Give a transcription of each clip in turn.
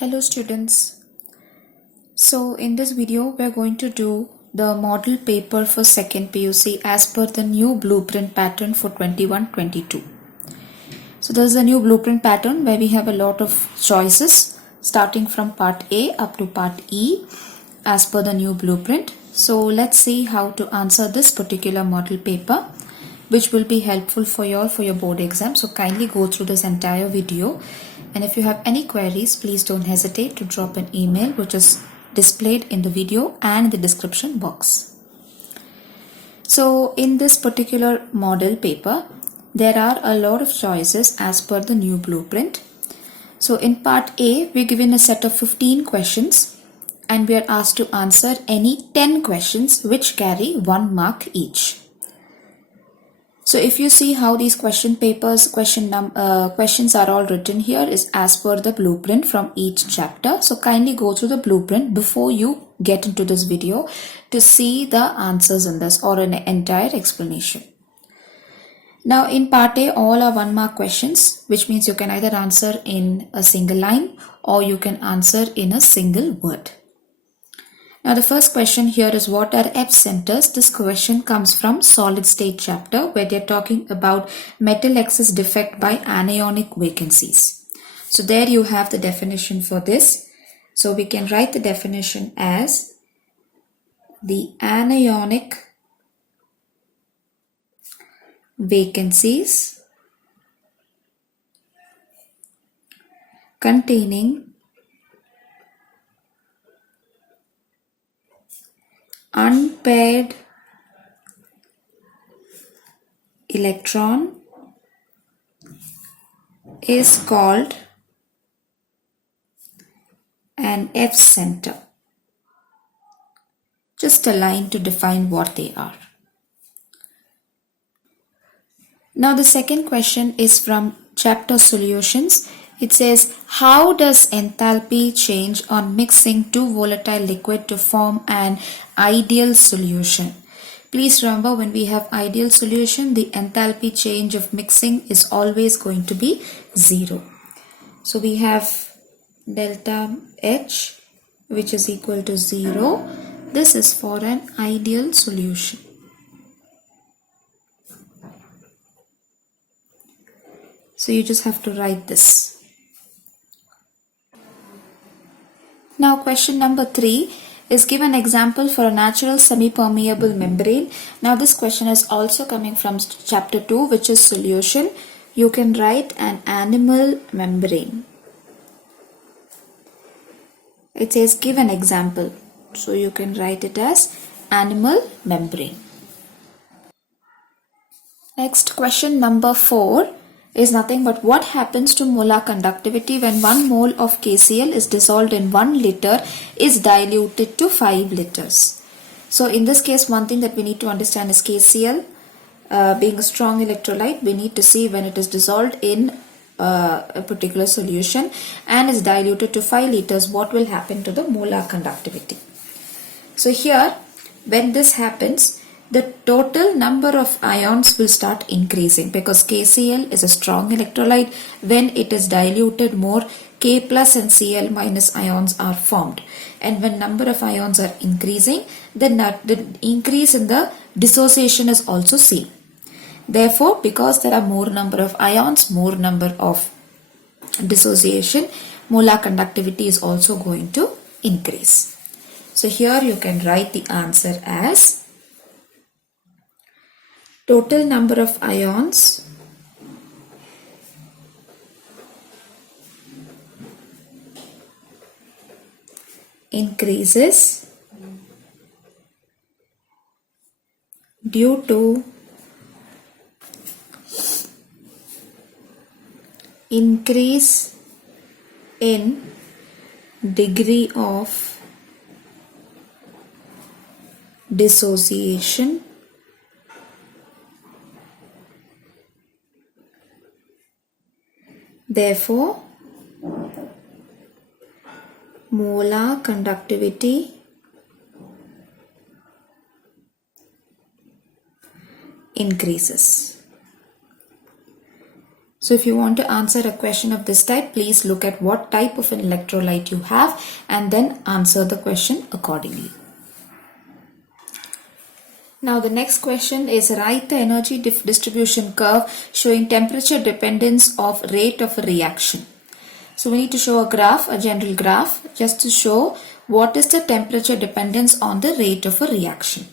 Hello students. So in this video we are going to do the model paper for second PUC as per the new blueprint pattern for 21-22. So there is a new blueprint pattern where we have a lot of choices starting from part A up to part E as per the new blueprint. So let's see how to answer this particular model paper, which will be helpful for you all for your board exam. So kindly go through this entire video, and if you have any queries, please don't hesitate to drop an email which is displayed in the video and in the description box. So in this particular model paper, there are a lot of choices as per the new blueprint. So in part A, we're given a set of 15 questions and we are asked to answer any 10 questions which carry 1 mark each. So if you see how these questions are all written here is as per the blueprint from each chapter. So kindly go through the blueprint before you get into this video to see the answers in this or an entire explanation. Now in part A, all are 1 mark questions, which means you can either answer in a single line or you can answer in a single word. Now the first question here is, what are F centers? This question comes from solid state chapter where they're talking about metal excess defect by anionic vacancies. So there you have the definition for this. So we can write the definition as the anionic vacancies containing unpaired electron is called an F center. Just a line to define what they are. Now the second question is from chapter solutions. It says, how does enthalpy change on mixing two volatile liquid to form an ideal solution? Please remember, when we have ideal solution, the enthalpy change of mixing is always going to be 0. So we have delta H, which is equal to 0. This is for an ideal solution. So you just have to write this. Now question number 3 is, give an example for a natural semi-permeable membrane. Now this question is also coming from chapter 2, which is solution. You can write an animal membrane. It says give an example. So you can write it as animal membrane. Next, question number 4 is nothing but, what happens to molar conductivity when 1 mole of KCl is dissolved in 1 liter is diluted to 5 liters. So in this case, one thing that we need to understand is KCl being a strong electrolyte, we need to see when it is dissolved in a particular solution and is diluted to 5 liters, what will happen to the molar conductivity. So here, when this happens, the total number of ions will start increasing because KCl is a strong electrolyte. When it is diluted more, K plus and Cl minus ions are formed. And when number of ions are increasing, then the increase in the dissociation is also seen. Therefore, because there are more number of ions, more number of dissociation, molar conductivity is also going to increase. So here you can write the answer as total number of ions increases due to increase in degree of dissociation Therefore, molar conductivity increases. So if you want to answer a question of this type, please look at what type of an electrolyte you have and then answer the question accordingly. Now the next question is write the energy distribution curve showing temperature dependence of rate of a reaction. So we need to show a graph, a general graph, just to show what is the temperature dependence on the rate of a reaction.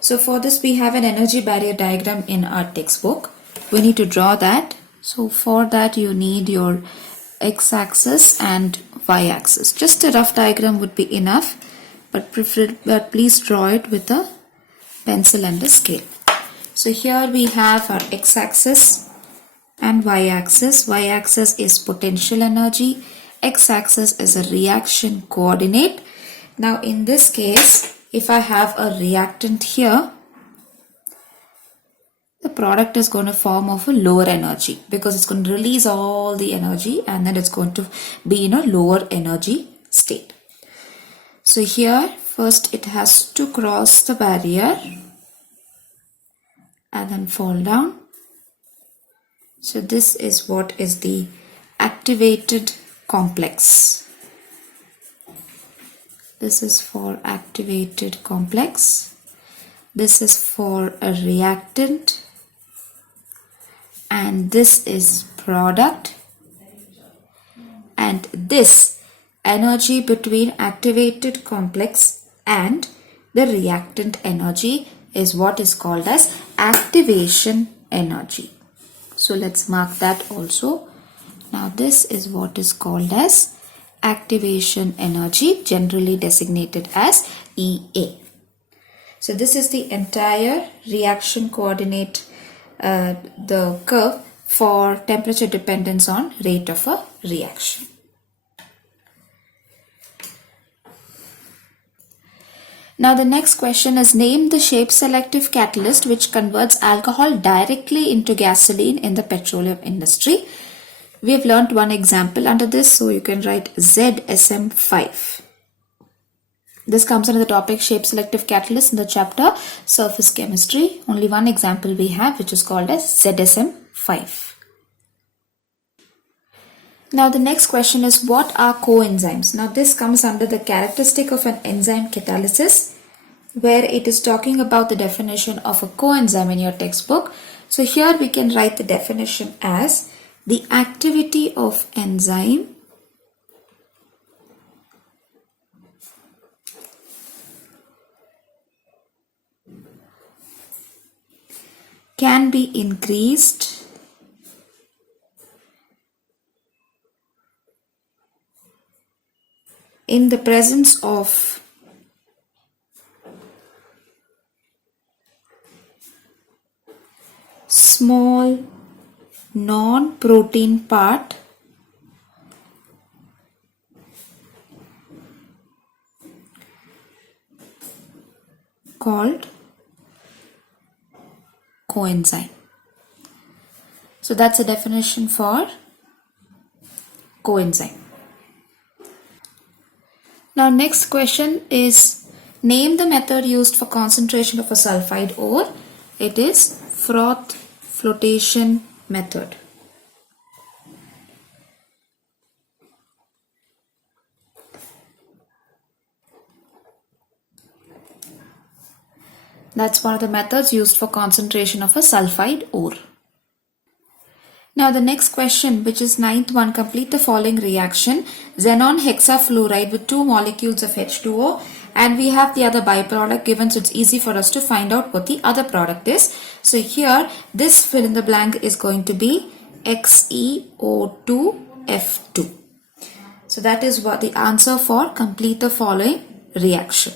So for this we have an energy barrier diagram in our textbook. We need to draw that. So for that you need your x-axis and y-axis. Just a rough diagram would be enough, but please draw it with a pencil and a scale. So here we have our x-axis and y-axis. Y-axis is potential energy, x-axis is a reaction coordinate. Now in this case, if I have a reactant here, the product is going to form of a lower energy because it's going to release all the energy and then it's going to be in a lower energy state. So here first it has to cross the barrier and then fall down. So this is what is the activated complex. This is for activated complex. This is for a reactant. And this is product. And this energy between activated complex and the reactant energy is what is called as activation energy. So let's mark that also. Now this is what is called as activation energy, generally designated as EA. So this is the entire reaction coordinate, the curve for temperature dependence on rate of a reaction. Now the next question is name the shape selective catalyst which converts alcohol directly into gasoline in the petroleum industry. We have learnt one example under this, so you can write ZSM5. This comes under the topic shape selective catalyst in the chapter surface chemistry. Only one example we have, which is called as ZSM5. Now the next question is what are coenzymes? Now this comes under the characteristic of an enzyme catalysis, where it is talking about the definition of a coenzyme in your textbook. So here we can write the definition as the activity of enzyme can be increased in the presence of small non-protein part called coenzyme. So that's a definition for coenzyme. Now next question is name the method used for concentration of a sulfide ore. It is froth flotation method. That's one of the methods used for concentration of a sulfide ore. Now the next question, which is ninth one, complete the following reaction. Xenon hexafluoride with 2 molecules of H2O, and we have the other byproduct given, so it's easy for us to find out what the other product is. So here this fill in the blank is going to be XeO2F2. So that is what the answer for complete the following reaction.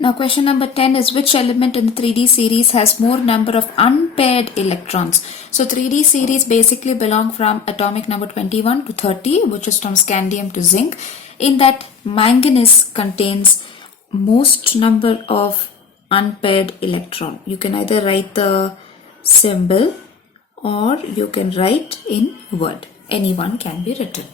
Now question number 10 is which element in the 3D series has more number of unpaired electrons? So 3D series basically belong from atomic number 21 to 30, which is from scandium to zinc. In that, manganese contains most number of unpaired electron. You can either write the symbol or you can write in word. Any one can be written.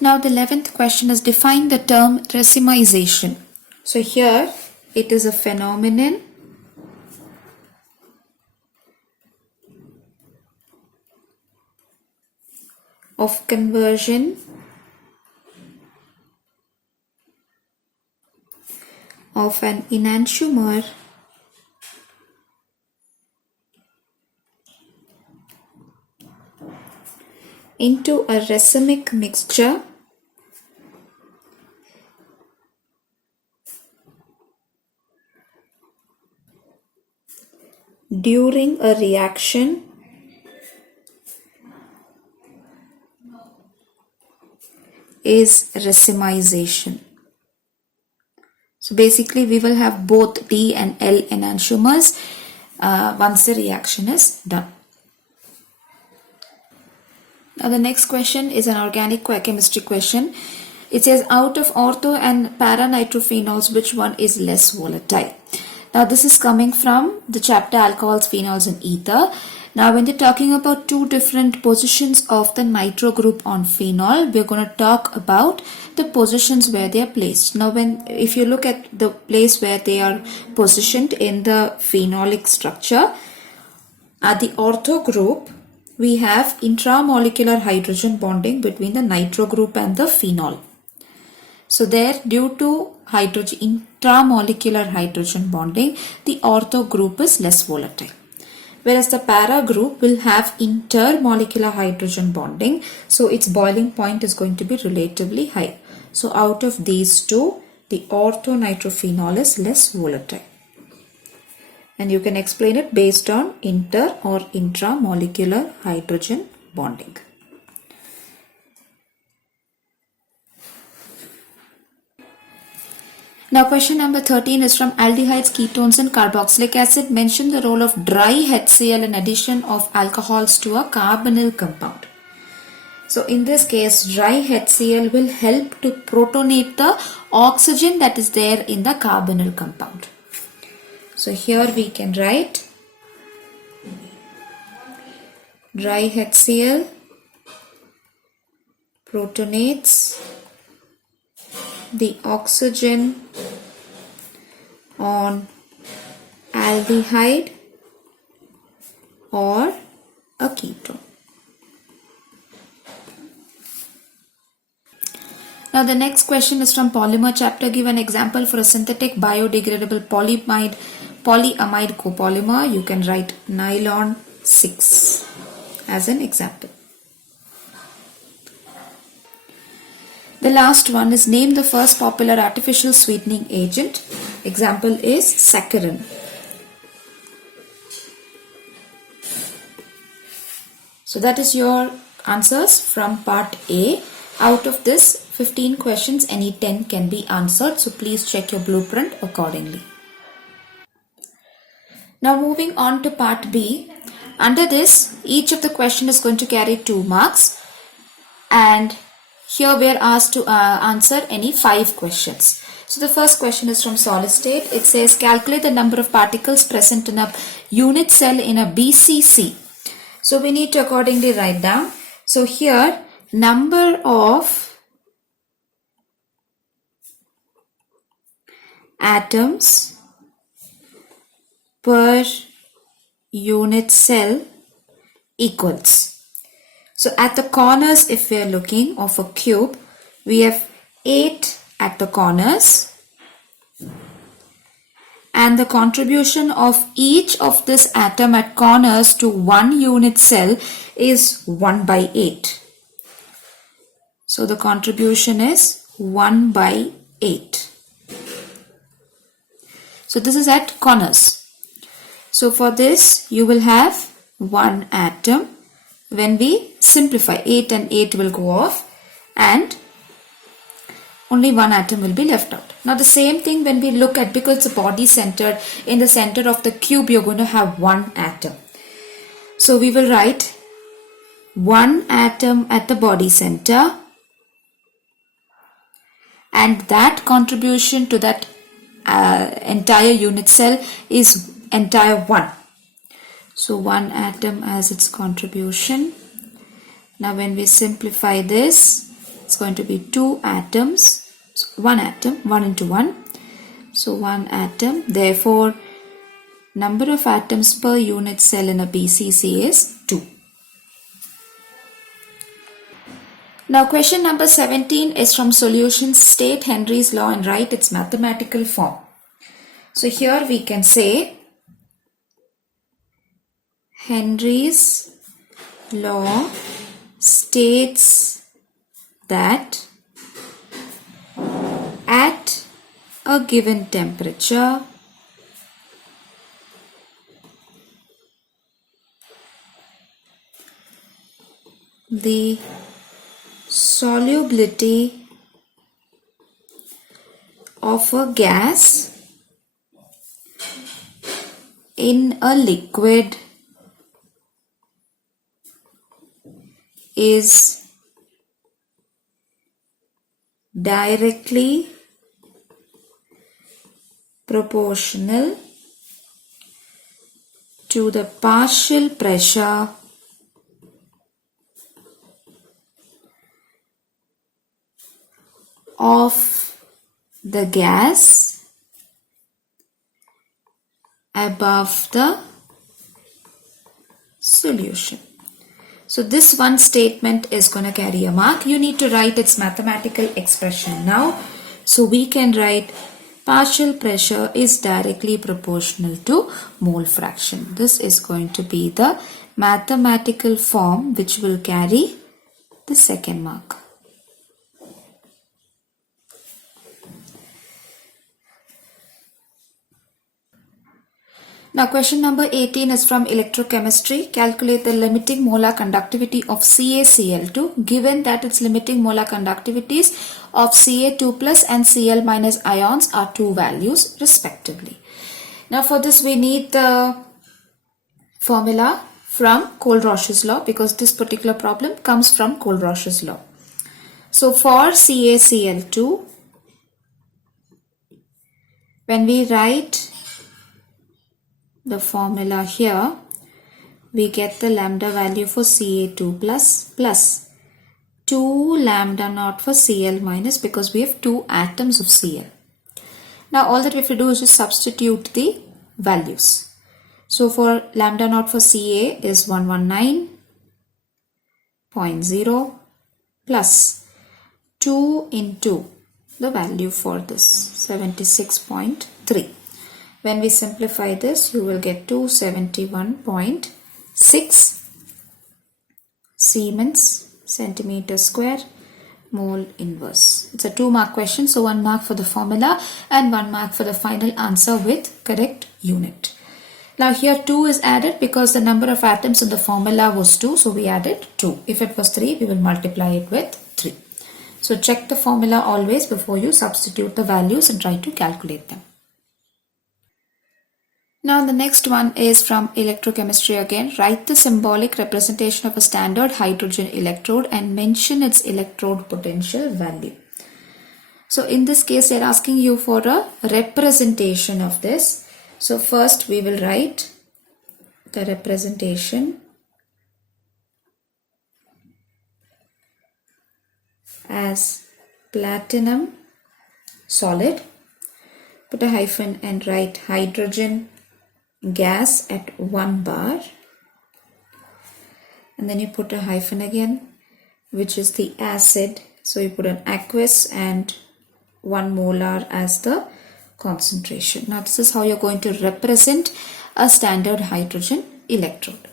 Now the 11th question is define the term racemization. So here it is a phenomenon of conversion of an enantiomer into a racemic mixture during a reaction is racemization. So basically we will have both D and L enantiomers once the reaction is done. Now the next question is an organic chemistry question. It says, out of ortho and para-nitrophenols, which one is less volatile? Now this is coming from the chapter alcohols, phenols and ether. Now when they're talking about two different positions of the nitro group on phenol, we're going to talk about the positions where they are placed. Now if you look at the place where they are positioned in the phenolic structure, at the ortho group, we have intramolecular hydrogen bonding between the nitro group and the phenol. So there, due to intramolecular hydrogen bonding, the ortho group is less volatile. Whereas the para group will have intermolecular hydrogen bonding, so its boiling point is going to be relatively high. So out of these two, the orthonitrophenol is less volatile. And you can explain it based on inter or intramolecular hydrogen bonding. Now question number 13 is from aldehydes, ketones and carboxylic acid. Mention the role of dry HCl in addition of alcohols to a carbonyl compound. So in this case, dry HCl will help to protonate the oxygen that is there in the carbonyl compound. So here we can write dry HCl protonates the oxygen on aldehyde or a ketone. Now the next question is from polymer chapter. Give an example for a synthetic biodegradable polyamide copolymer. You can write nylon 6 as an example. The last one is name the first popular artificial sweetening agent. Example is saccharin. So that is your answers from part A. Out of this 15 questions, any 10 can be answered. So please check your blueprint accordingly. Now moving on to part B. Under this, each of the question is going to carry 2 marks, and here we are asked to answer any 5 questions. So the first question is from solid state. It says calculate the number of particles present in a unit cell in a BCC. So we need to accordingly write down. So here number of atoms per unit cell equals. So at the corners, if we are looking of a cube, we have 8 at the corners, and the contribution of each of this atom at corners to one unit cell is 1 by 8. So the contribution is 1 by 8. So this is at corners. So for this you will have 1 atom. When we simplify, 8 and 8 will go off and only 1 atom will be left out. Now the same thing when we look at, because it's body centered, in the center of the cube you're going to have 1 atom. So we will write 1 atom at the body center, and that contribution to that entire unit cell is entire 1. So 1 atom as its contribution. Now when we simplify this, it's going to be 2 atoms. So 1 atom, 1 into 1. So 1 atom. Therefore, number of atoms per unit cell in a BCC is 2. Now question number 17 is from solutions. State Henry's law and write its mathematical form. So here we can say Henry's law states that at a given temperature, the solubility of a gas in a liquid is directly proportional to the partial pressure of the gas above the solution. So this one statement is going to carry a mark. You need to write its mathematical expression now. So we can write partial pressure is directly proportional to mole fraction. This is going to be the mathematical form which will carry the second mark. Now question number 18 is from electrochemistry. Calculate the limiting molar conductivity of CaCl2 given that its limiting molar conductivities of Ca2 plus and Cl minus ions are 2 values respectively. Now for this we need the formula from Kohlrausch's law because this particular problem comes from Kohlrausch's law. So for CaCl2, when we write the formula here, we get the lambda value for Ca2 plus 2 lambda naught for Cl minus because we have 2 atoms of Cl. Now all that we have to do is just substitute the values. So for lambda naught for Ca is 119.0 plus 2 into the value for this 76.3. When we simplify this, you will get 271.6 Siemens centimeter square mole inverse. It's a 2-mark question, so 1 mark for the formula and 1 mark for the final answer with correct unit. Now here 2 is added because the number of atoms in the formula was 2, so we added 2. If it was 3, we will multiply it with 3. So check the formula always before you substitute the values and try to calculate them. Now the next one is from electrochemistry again. Write the symbolic representation of a standard hydrogen electrode and mention its electrode potential value. So in this case they are asking you for a representation of this. So first we will write the representation as platinum solid. Put a hyphen and write hydrogen gas at 1 bar, and then you put a hyphen again, which is the acid, so you put an aqueous and 1 molar as the concentration. Now this is how you're going to represent a standard hydrogen electrode.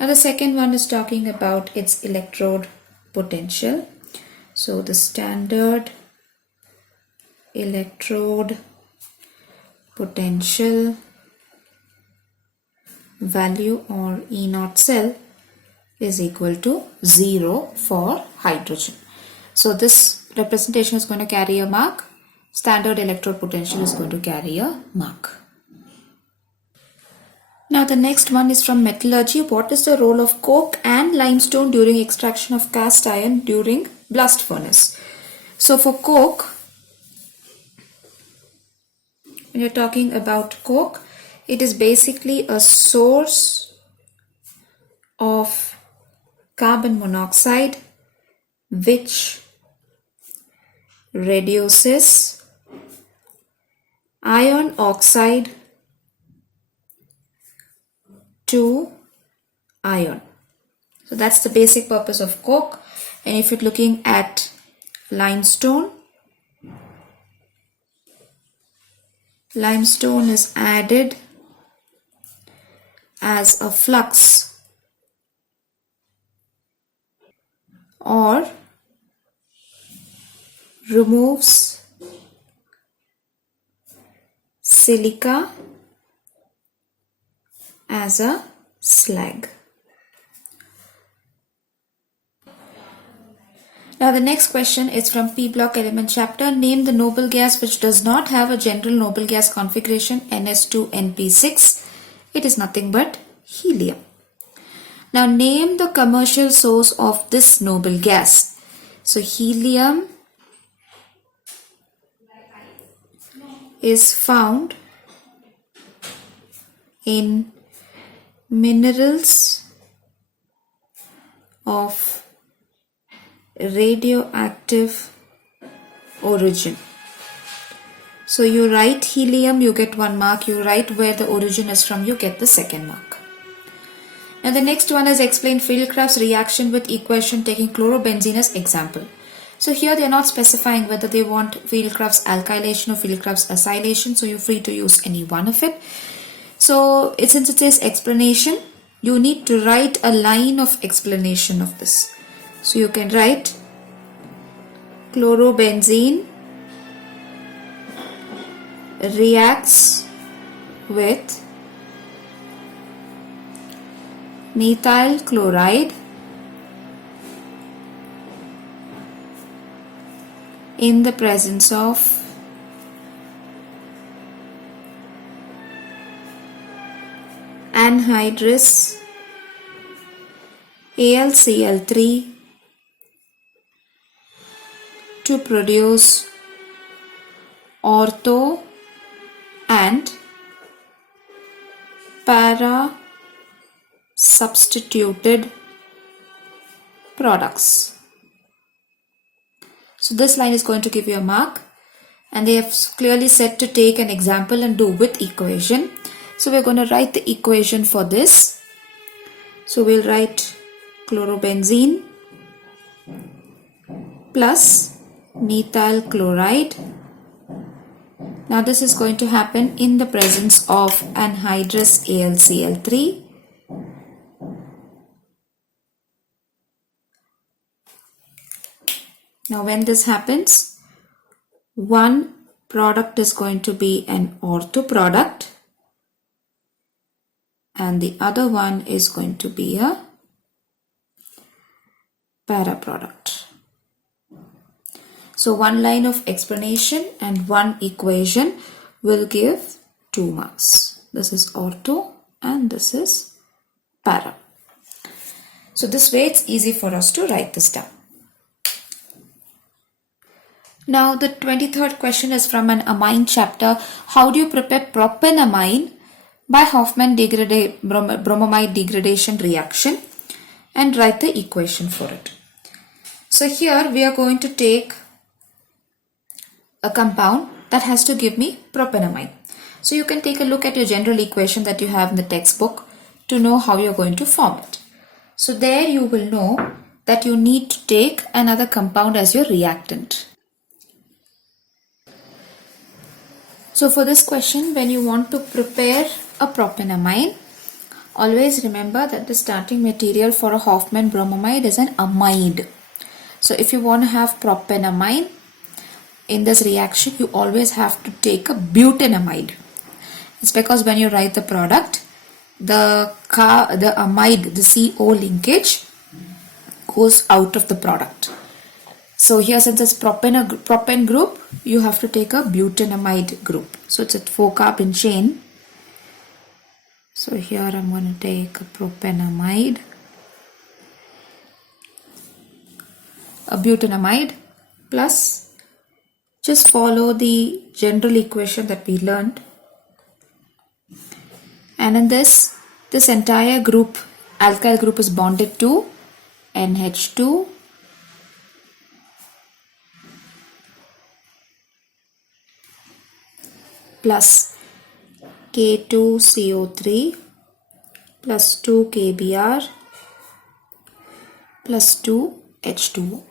Now the second one is talking about its electrode potential. So the standard electrode potential value or E naught cell is equal to 0 for hydrogen. So this representation is going to carry a mark. Standard electrode potential is going to carry a mark. Now the next one is from metallurgy. What is the role of coke and limestone during extraction of cast iron during blast furnace? So for coke, when you're talking about coke, it is basically a source of carbon monoxide which reduces iron oxide to iron. So that's the basic purpose of coke. And if you're looking at limestone, limestone is added as a flux or removes silica as a slag. Now the next question is from P block element chapter. Name the noble gas which does not have a general noble gas configuration NS2NP6. It is nothing but helium. Now name the commercial source of this noble gas. So helium is found in minerals of radioactive origin. So you write helium, you get 1 mark. You write where the origin is from, you get the 2nd mark. Now the next one is explain Fieldcraft's reaction with equation taking chlorobenzene as example. So here they are not specifying whether they want Fieldcraft's alkylation or Fieldcraft's acylation. So you're free to use any one of it. So since it says explanation, you need to write a line of explanation of this. So you can write chlorobenzene reacts with methyl chloride in the presence of anhydrous AlCl3 to produce ortho and para substituted products. So this line is going to give you a mark, and they have clearly said to take an example and do with equation. So we're going to write the equation for this. So we'll write chlorobenzene plus methyl chloride. Now this is going to happen in the presence of anhydrous AlCl3 Now when this happens, one product is going to be an ortho product and the other one is going to be a para product. So one line of explanation and one equation will give 2 marks. This is ortho and this is para. So this way it's easy for us to write this down. Now the 23rd question is from an amine chapter. How do you prepare propanamine by Hofmann bromamide degradation reaction, and write the equation for it. So here we are going to take a compound that has to give me propanamine. So you can take a look at your general equation that you have in the textbook to know how you're going to form it. So there you will know that you need to take another compound as your reactant. So for this question, when you want to prepare a propanamine, always remember that the starting material for a Hofmann bromamide is an amide. So if you want to have propanamine in this reaction, you always have to take a butanamide. It's because when you write the product, the amide, the CO linkage goes out of the product. So here, since it's propane group, you have to take a butanamide group. So it's a 4-carbon chain. So here I'm going to take a propanamide, a butanamide, plus just follow the general equation that we learned. And in this entire group, alkyl group is bonded to NH2 plus K2CO3 plus 2 KBr plus 2 H2O.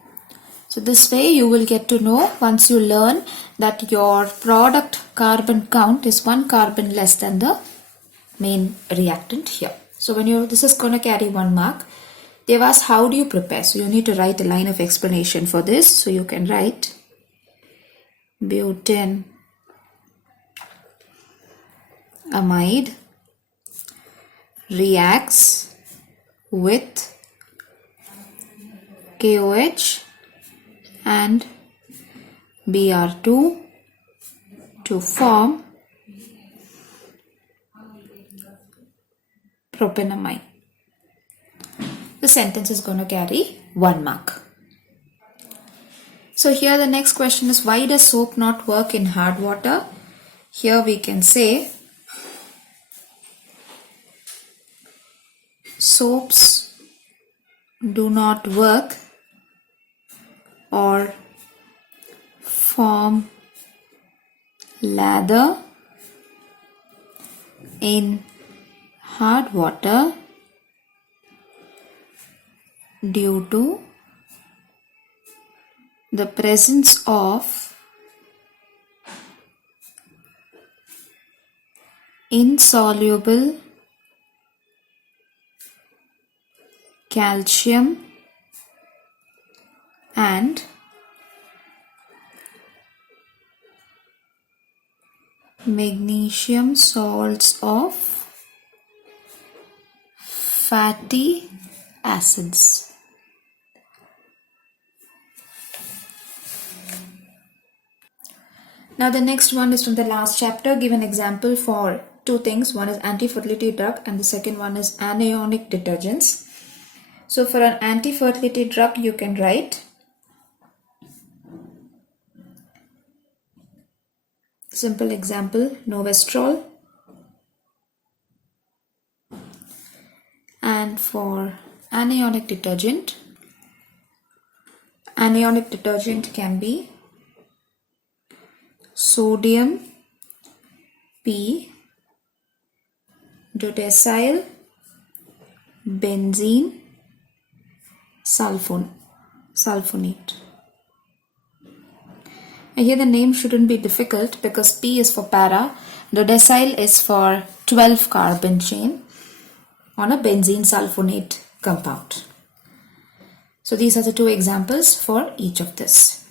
So this way you will get to know once you learn that your product carbon count is 1 carbon less than the main reactant here. So when this is going to carry 1 mark. They've asked how do you prepare. So you need to write a line of explanation for this. So you can write butanamide reacts with KOH and Br2 to form propanamide. The sentence is going to carry 1 mark. So here the next question is, why does soap not work in hard water? Here we can say soaps do not work or form lather in hard water due to the presence of insoluble calcium and magnesium salts of fatty acids. Now the next one is from the last chapter. Give an example for 2 things. One is anti-fertility drug and the second one is anionic detergents. So for an anti-fertility drug you can write simple example Novestrol, and for anionic detergent can be sodium P dodecyl benzene sulfonate. And here the name shouldn't be difficult because P is for para, dodecyl is for 12 carbon chain on a benzene sulfonate compound. So these are the 2 examples for each of this.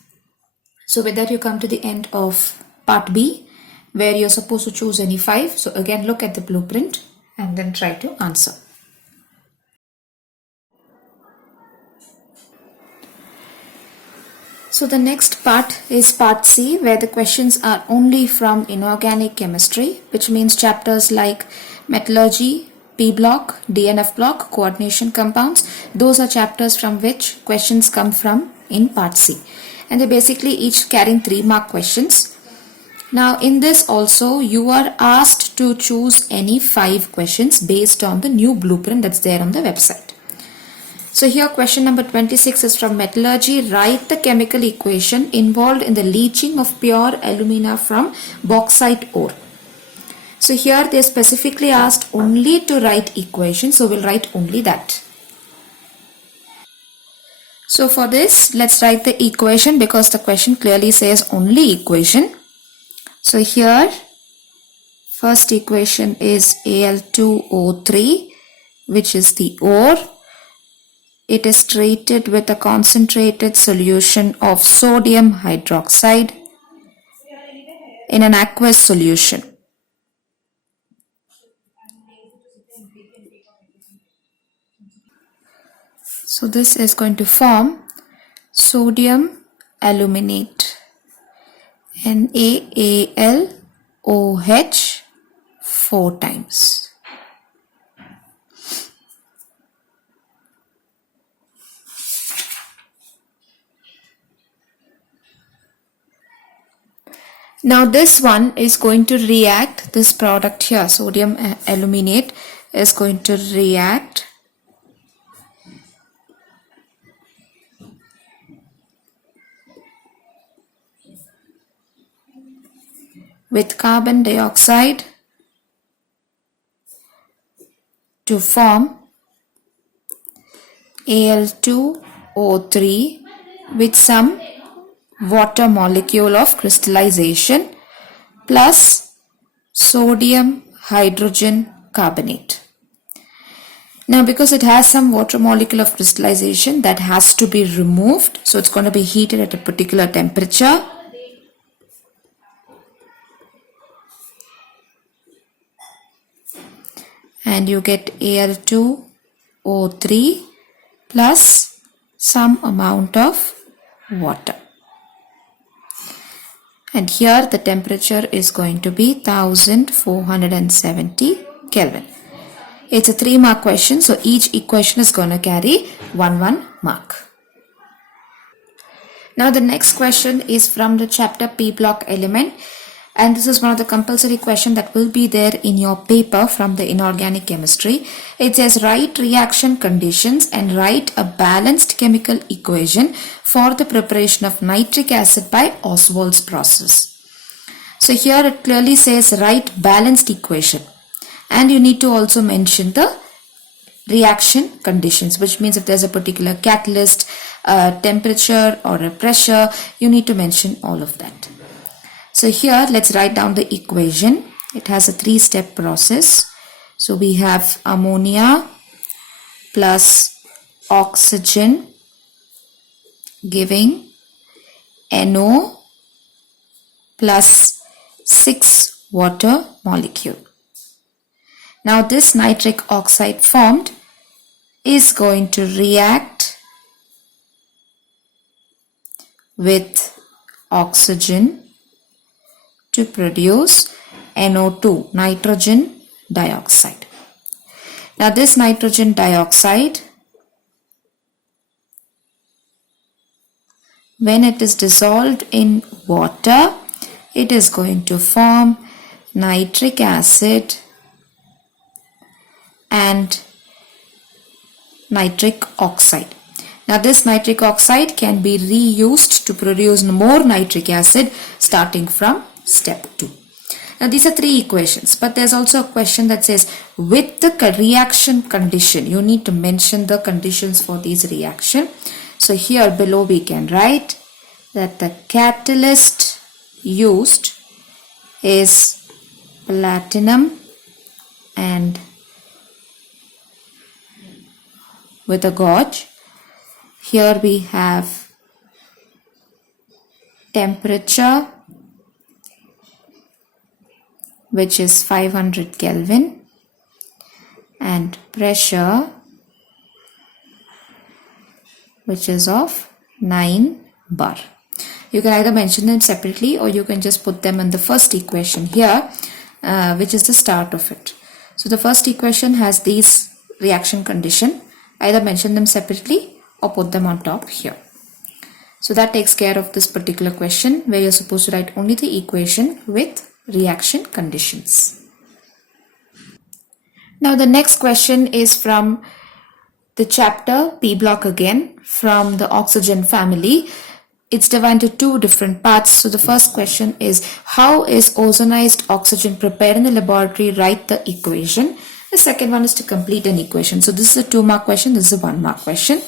So with that you come to the end of part B, where you're supposed to choose any 5. So again look at the blueprint and then try to answer. So the next part is part C, where the questions are only from inorganic chemistry, which means chapters like metallurgy, P block, DNF block, coordination compounds. Those are chapters from which questions come from in part C. And they're basically each carrying 3 mark questions. Now in this also you are asked to choose any 5 questions based on the new blueprint that's there on the website. So here question number 26 is from metallurgy. Write the chemical equation involved in the leaching of pure alumina from bauxite ore. So here they specifically asked only to write equation, so we'll write only that. So for this, let's write the equation because the question clearly says only equation. So here, first equation is Al2O3, which is the ore. It is treated with a concentrated solution of sodium hydroxide in an aqueous solution. So this is going to form sodium aluminate, NaAlOH 4 times. Now this one is going to react, this product here, sodium aluminate, is going to react with carbon dioxide to form Al2O O3 with some water molecule of crystallization plus sodium hydrogen carbonate. Now because it has some water molecule of crystallization, that has to be removed. So it's going to be heated at a particular temperature. And you get Al2O3 plus some amount of water. And here the temperature is going to be 1470 Kelvin. It's a 3-mark question, so each equation is going to carry 1 mark. Now the next question is from the chapter P block element, and this is one of the compulsory questions that will be there in your paper from the inorganic chemistry. It says write reaction conditions and write a balanced chemical equation for the preparation of nitric acid by Ostwald's process. So here it clearly says write balanced equation, and you need to also mention the reaction conditions, which means if there's a particular catalyst, temperature or a pressure, you need to mention all of that. So here let's write down the equation. It has a 3-step process. So we have ammonia plus oxygen giving NO plus 6 water molecule. Now this nitric oxide formed is going to react with oxygen to produce NO2, nitrogen dioxide. Now this nitrogen dioxide, when it is dissolved in water, it is going to form nitric acid and nitric oxide. Now this nitric oxide can be reused to produce more nitric acid starting from step 2. Now these are 3 equations, but there's also a question that says with the reaction condition, you need to mention the conditions for these reaction. So here below we can write that the catalyst used is platinum and with a gauge. Here we have temperature, which is 500 Kelvin, and pressure, which is of 9 bar. You can either mention them separately or you can just put them in the first equation here, which is the start of it. So the first equation has these reaction condition. Either mention them separately or put them on top here. So that takes care of this particular question where you're supposed to write only the equation with reaction conditions. Now the next question is from the chapter P block again, from the oxygen family. It's divided into 2 different parts. So the first question is, how is ozonized oxygen prepared in the laboratory? Write the equation. The second one is to complete an equation. So this is a 2-mark question, this is a 1-mark question.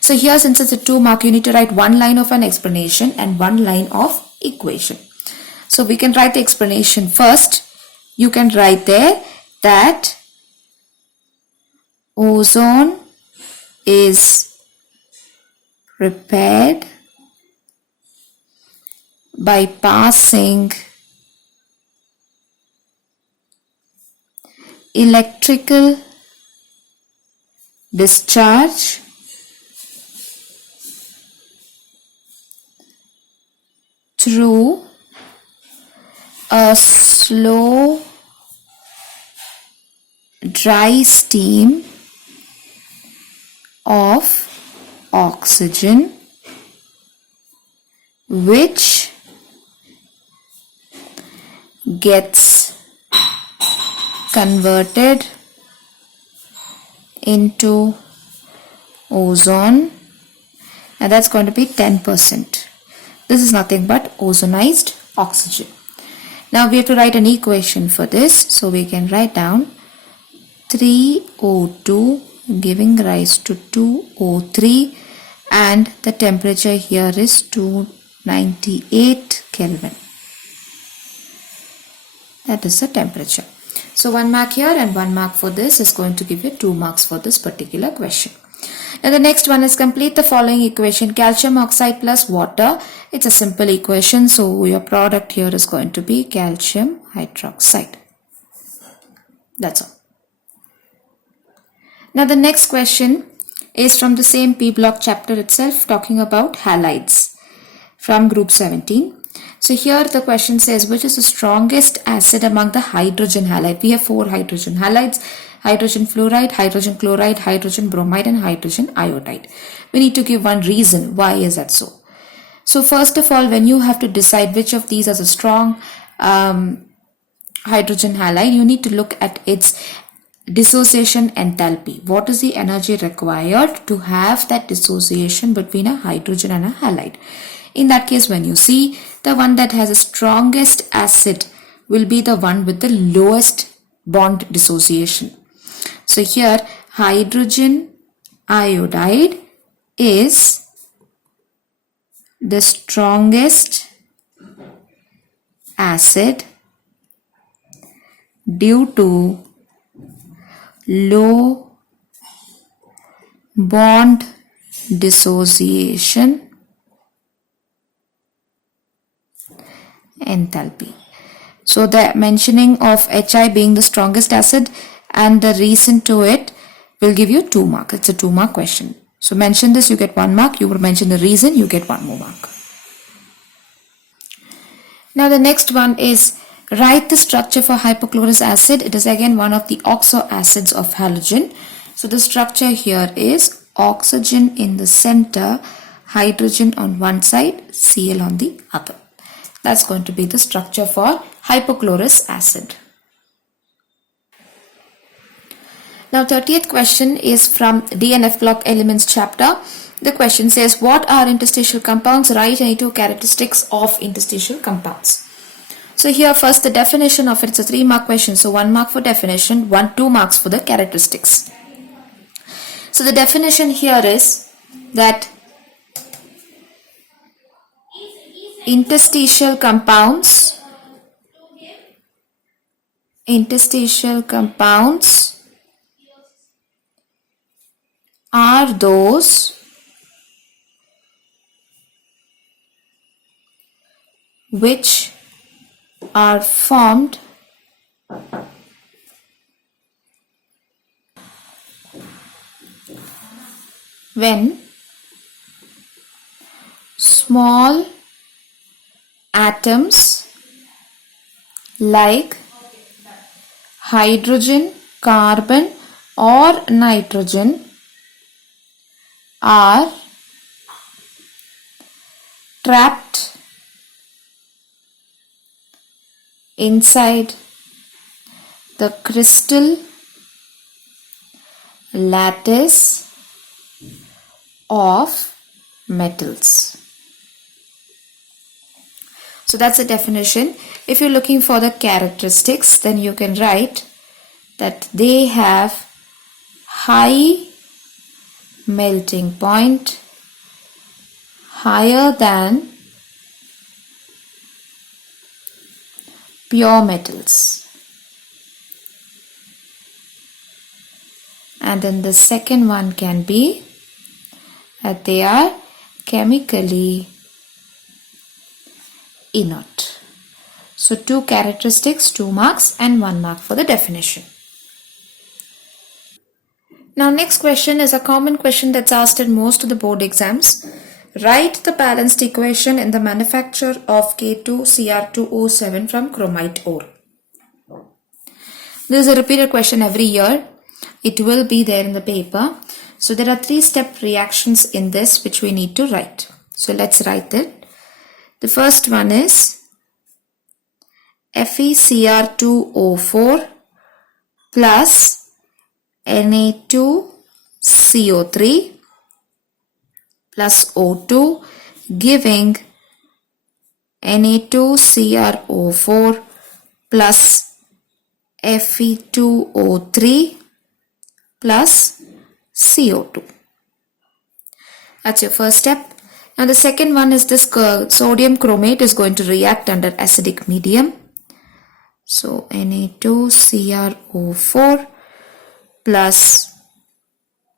So here, since it's a 2-mark, you need to write 1 line of an explanation and 1 line of equation. So we can write the explanation first. You can write there that ozone is prepared by passing electrical discharge through a slow dry steam of oxygen, which gets converted into ozone, and that's going to be 10%. This is nothing but ozonized oxygen. Now we have to write an equation for this, so we can write down 3O2 giving rise to 2O3, and the temperature here is 298 Kelvin. That is the temperature. So 1 mark here and 1 mark for this is going to give you 2 marks for this particular question. Now the next one is complete the following equation. Calcium oxide plus water. It's a simple equation. So your product here is going to be calcium hydroxide. That's all. Now the next question is from the same P block chapter itself, talking about halides from group 17. So here the question says, which is the strongest acid among the hydrogen halide? We have 4 hydrogen halides: hydrogen fluoride, hydrogen chloride, hydrogen bromide, and hydrogen iodide. We need to give one reason why is that so. So first of all, when you have to decide which of these is a strong hydrogen halide, you need to look at its dissociation enthalpy. What is the energy required to have that dissociation between a hydrogen and a halide? In that case, when you see, the one that has the strongest acid will be the one with the lowest bond dissociation. So here hydrogen iodide is the strongest acid due to low bond dissociation enthalpy. So the mentioning of Hi being the strongest acid and the reason to it will give you 2 marks. It's a 2 mark question. So mention this, you get 1 mark. You will mention the reason, you get 1 more mark. Now the next one is write the structure for hypochlorous acid. It is again one of the oxo acids of halogen. So the structure here is oxygen in the center, hydrogen on one side, Cl on the other. That's going to be the structure for hypochlorous acid. Now 30th question is from DNF block elements chapter. The question says, what are interstitial compounds? Write any 2 characteristics of interstitial compounds. So here first the definition of it. It's a 3 mark question. So 1 mark for definition, 2 marks for the characteristics. So the definition here is that interstitial compounds are those which are formed when small atoms like hydrogen, carbon or nitrogen are trapped inside the crystal lattice of metals. So that's the definition. If you're looking for the characteristics, then you can write that they have high melting point, higher than pure metals. And then the second one can be that they are chemically inert. So 2 characteristics, 2 marks and 1 mark for the definition. Now next question is a common question that's asked in most of the board exams. Write the balanced equation in the manufacture of K2Cr2O7 from chromite ore. This is a repeated question every year. It will be there in the paper. So there are 3-step reactions in this which we need to write. So let's write it. The first one is FeCr2O4 plus Na2CO3 plus O2 giving Na2CrO4 plus Fe2O3 plus CO2. That's your first step. Now the second one is this sodium chromate is going to react under acidic medium. So Na2CrO4 plus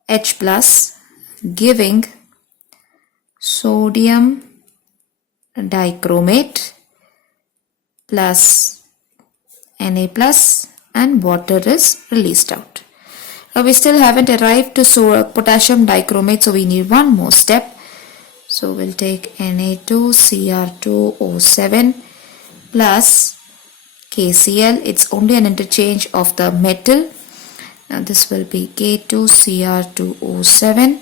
H plus giving sodium dichromate plus Na plus and water is released out. Now we still haven't arrived to potassium dichromate, so we need one more step. So we'll take Na2Cr2O7 plus KCl. It's only an interchange of the metal. Now this will be K2Cr2O7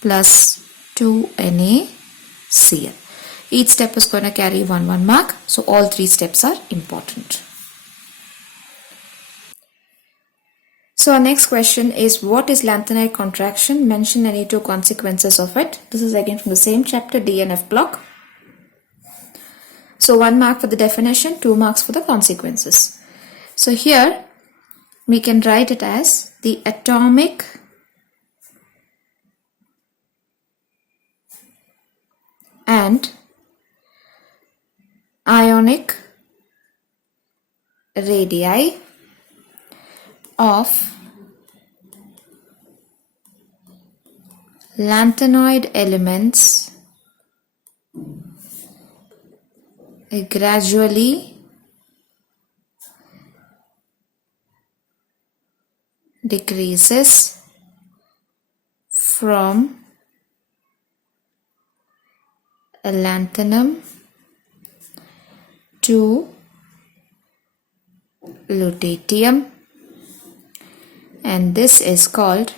plus 2NaCl. Each step is going to carry 1 mark. So all three steps are important. So our next question is, what is Lanthanoid contraction? Mention any two consequences of it. This is again from the same chapter, DNF block. So 1 mark for the definition, 2 marks for the consequences. So here we can write it as the atomic and ionic radii of lanthanoid elements gradually decreases from lanthanum to lutetium, and this is called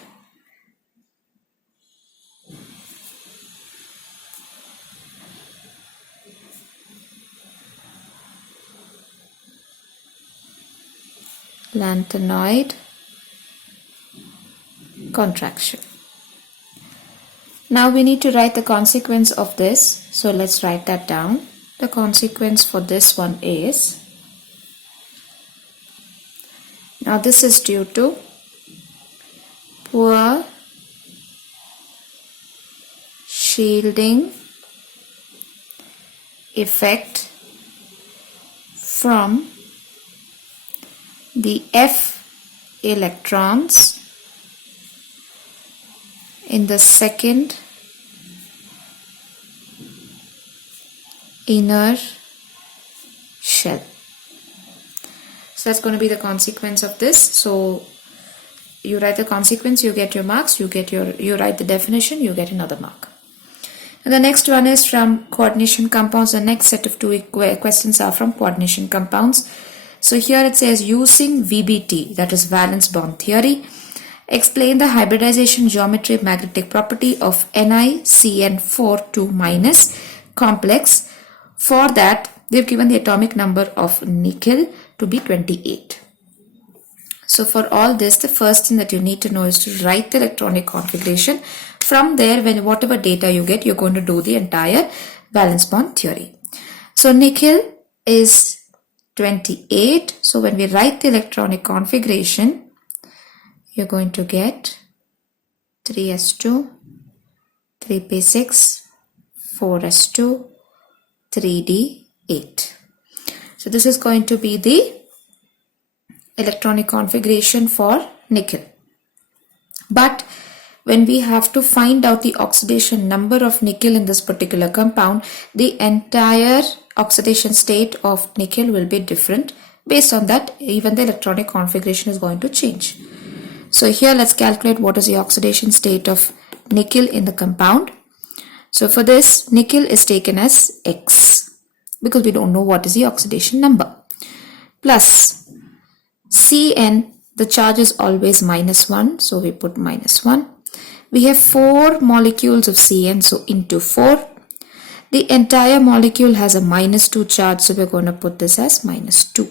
lanthanoid contraction. Now we need to write the consequence of this, so let's write that down. The consequence for this one is, now this is due to poor shielding effect from the F electrons in the second inner shell. So that's going to be the consequence of this. So you write the consequence, you get your marks, you write the definition, you get another mark. And the next one is from coordination compounds. The next set of two questions are from coordination compounds. So here it says, using VBT, that is valence bond theory, explain the hybridization geometry magnetic property of NiCN4 2- complex. For that, they've given the atomic number of nickel to be 28. So for all this, the first thing that you need to know is to write the electronic configuration. From there, when whatever data you get, you're going to do the entire valence bond theory. So nickel is 28. So when we write the electronic configuration, you're going to get 3s2, 3p6, 4s2, 3d8. So this is going to be the electronic configuration for nickel. But when we have to find out the oxidation number of nickel in this particular compound, the entire oxidation state of nickel will be different. Based on that, even the electronic configuration is going to change. So here let's calculate what is the oxidation state of nickel in the compound. So for this, nickel is taken as X because we don't know what is the oxidation number. Plus Cn, the charge is always -1, so we put -1. We have 4 molecules of Cn, so into 4. The entire molecule has a -2 charge, so we're going to put this as -2.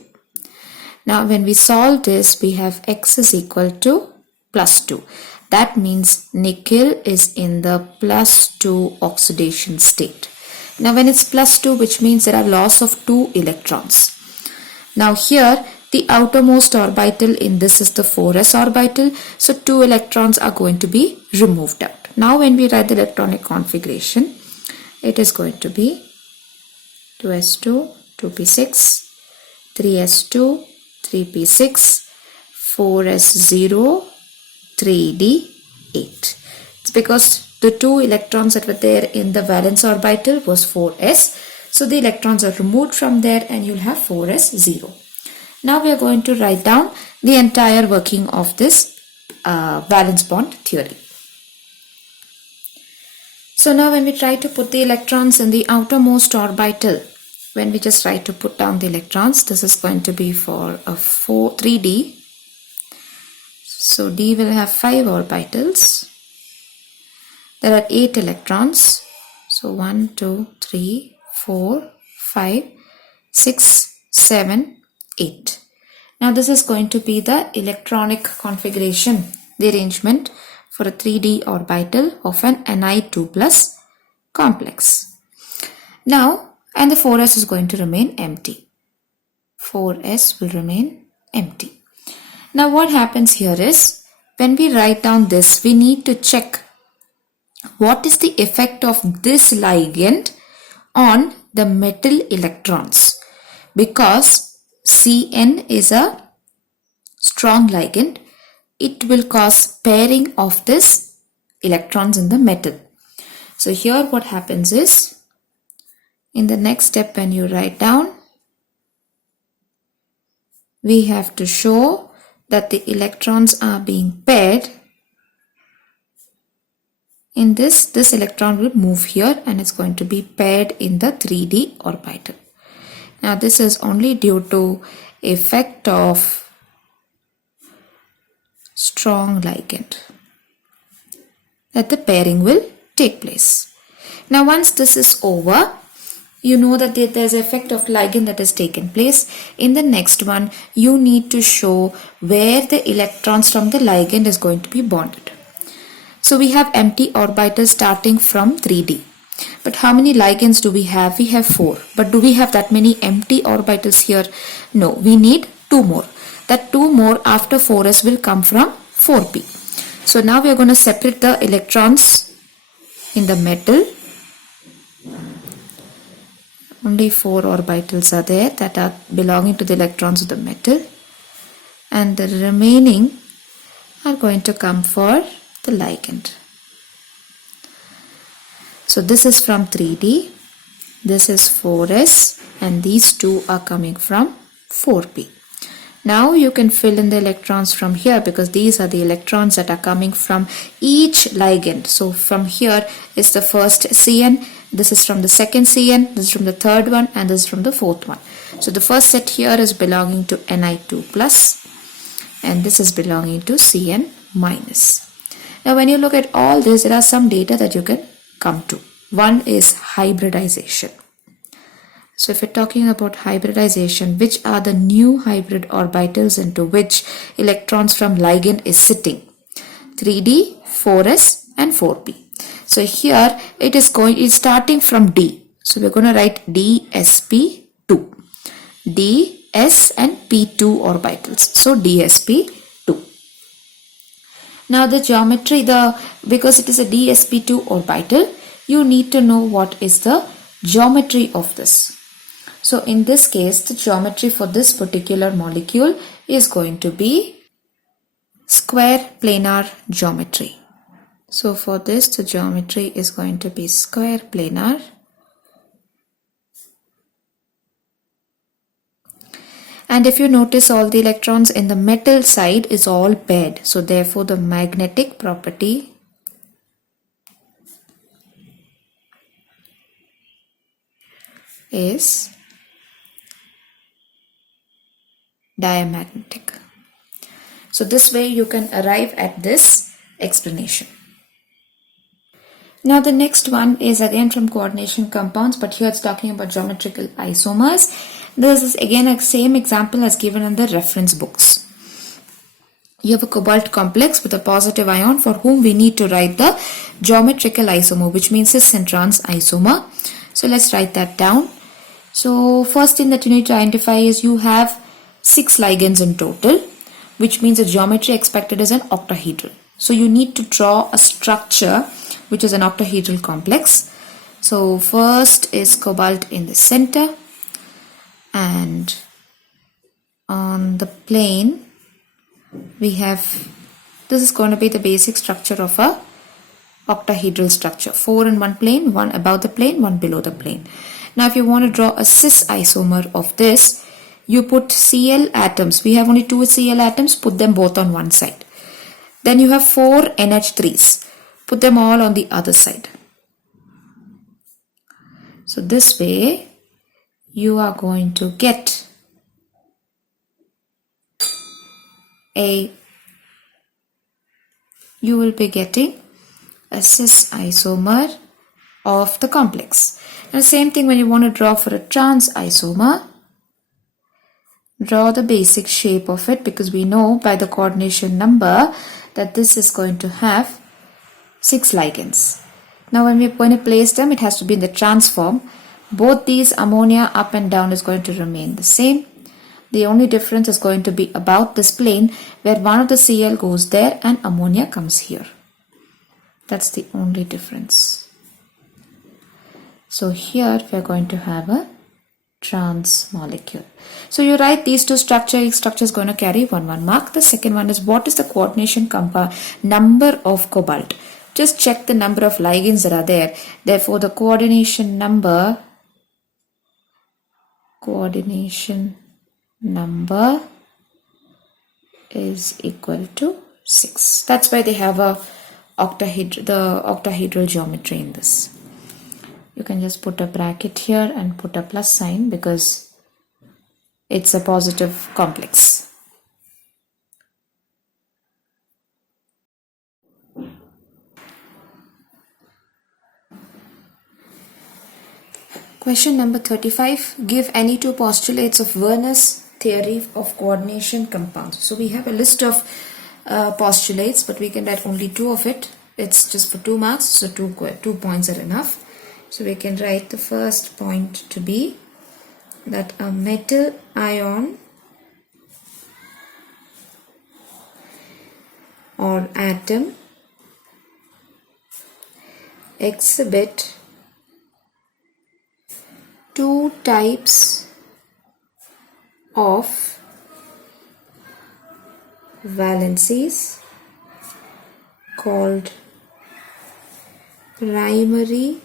Now when we solve this, we have X is equal to +2. That means nickel is in the +2 oxidation state. Now when it's +2, which means there are loss of 2 electrons. Now here the outermost orbital in this is the 4s orbital. So 2 electrons are going to be removed out. Now when we write the electronic configuration, it is going to be 2s2, 2p6, 3s2, 3p6, 4s0, 3d8. It's because the 2 electrons that were there in the valence orbital was 4s. So the electrons are removed from there and you'll have 4s0. Now we are going to write down the entire working of this valence bond theory. So now when we try to put the electrons in the outermost orbital, when we just try to put down the electrons, this is going to be for a 3d. So d will have 5 orbitals. There are 8 electrons. So 1, 2, 3, 4, 5, 6, 7, 8. Now this is going to be the electronic configuration, the arrangement for a 3d orbital of an Ni2 plus complex. Now, and the 4s is going to remain empty. 4s will remain empty. Now what happens here is, when we write down this, we need to check what is the effect of this ligand on the metal electrons, because Cn is a strong ligand. It will cause pairing of this electrons in the metal. So here what happens is, in the next step when you write down, we have to show that the electrons are being paired. In this electron will move here and it's going to be paired in the 3d orbital. Now this is only due to effect of strong ligand that the pairing will take place. Now once this is over, you know that there is effect of ligand that has taken place. In the next one, you need to show where the electrons from the ligand is going to be bonded. So we have empty orbitals starting from 3d. But how many ligands do we have? We have 4. But do we have that many empty orbitals here? No, we need 2 more. That 2 more after 4s will come from 4p. So now we are going to separate the electrons in the metal. Only 4 orbitals are there that are belonging to the electrons of the metal. And the remaining are going to come for the ligand. So this is from 3d, this is 4s, and these 2 are coming from 4p. Now you can fill in the electrons from here, because these are the electrons that are coming from each ligand. So from here is the first Cn, this is from the second Cn, this is from the third one, and this is from the fourth one. So the first set here is belonging to Ni2 plus, and this is belonging to Cn minus. Now when you look at all this, there are some data that you can come to. One is hybridization. So if we're talking about hybridization, which are the new hybrid orbitals into which electrons from ligand is sitting? 3d, 4s and 4p. So here it's starting from d. So we're going to write dsp2. d, s and p2 orbitals. So dsp2. Now the geometry, because it is a dsp2 orbital, you need to know what is the geometry of this. So in this case, the geometry for this particular molecule is going to be square planar geometry. So for this, the geometry is going to be square planar. And if you notice, all the electrons in the metal side is all paired. So therefore the magnetic property is diamagnetic. So this way you can arrive at this explanation. Now the next one is again from coordination compounds, but here it's talking about geometrical isomers. This is again a same example as given in the reference books. You have a cobalt complex with a positive ion for whom we need to write the geometrical isomer, which means a cis isomer. So let's write that down. So first thing that you need to identify is you have 6 ligands in total, which means the geometry expected is an octahedral. So you need to draw a structure which is an octahedral complex. So first is cobalt in the center, and on the plane we have, this is going to be the basic structure of a octahedral structure. 4 in one plane, 1 above the plane, 1 below the plane. Now if you want to draw a cis isomer of this, you put Cl atoms. We have only 2 Cl atoms, put them both on one side. Then you have 4 NH3s. Put them all on the other side. So this way you are going to get you will be getting a cis isomer of the complex. And the same thing when you want to draw for a trans isomer, draw the basic shape of it, because we know by the coordination number that this is going to have 6 ligands. Now when we're going to place them, it has to be in the trans form. Both these ammonia up and down is going to remain the same. The only difference is going to be about this plane, where one of the Cl goes there and ammonia comes here. That's the only difference. So here we are going to have a trans molecule. So you write these two structures. Each structure is going to carry 1 mark. The second one is, what is the coordination number of cobalt? Just check the number of ligands that are there. Therefore the coordination number is equal to 6. That's why they have the octahedral geometry in this. You can just put a bracket here and put a plus sign because it's a positive complex. Question number 35. Give any two postulates of Werner's theory of coordination compounds. So we have a list of postulates, but we can write only 2 of it. It's just for 2 marks, so 2 points are enough. So we can write the first point to be that a metal ion or atom exhibit 2 types of valencies called primary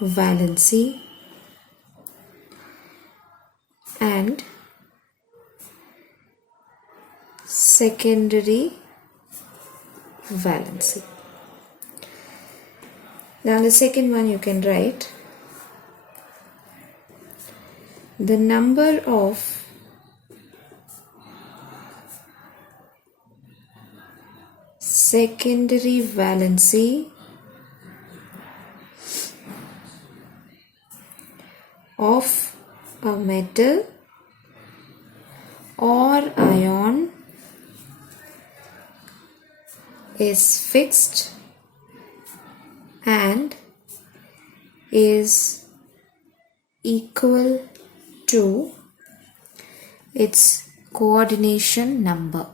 valency and secondary valency. Now the second one you can write the number of secondary valency of a metal or ion is fixed and is equal to its coordination number.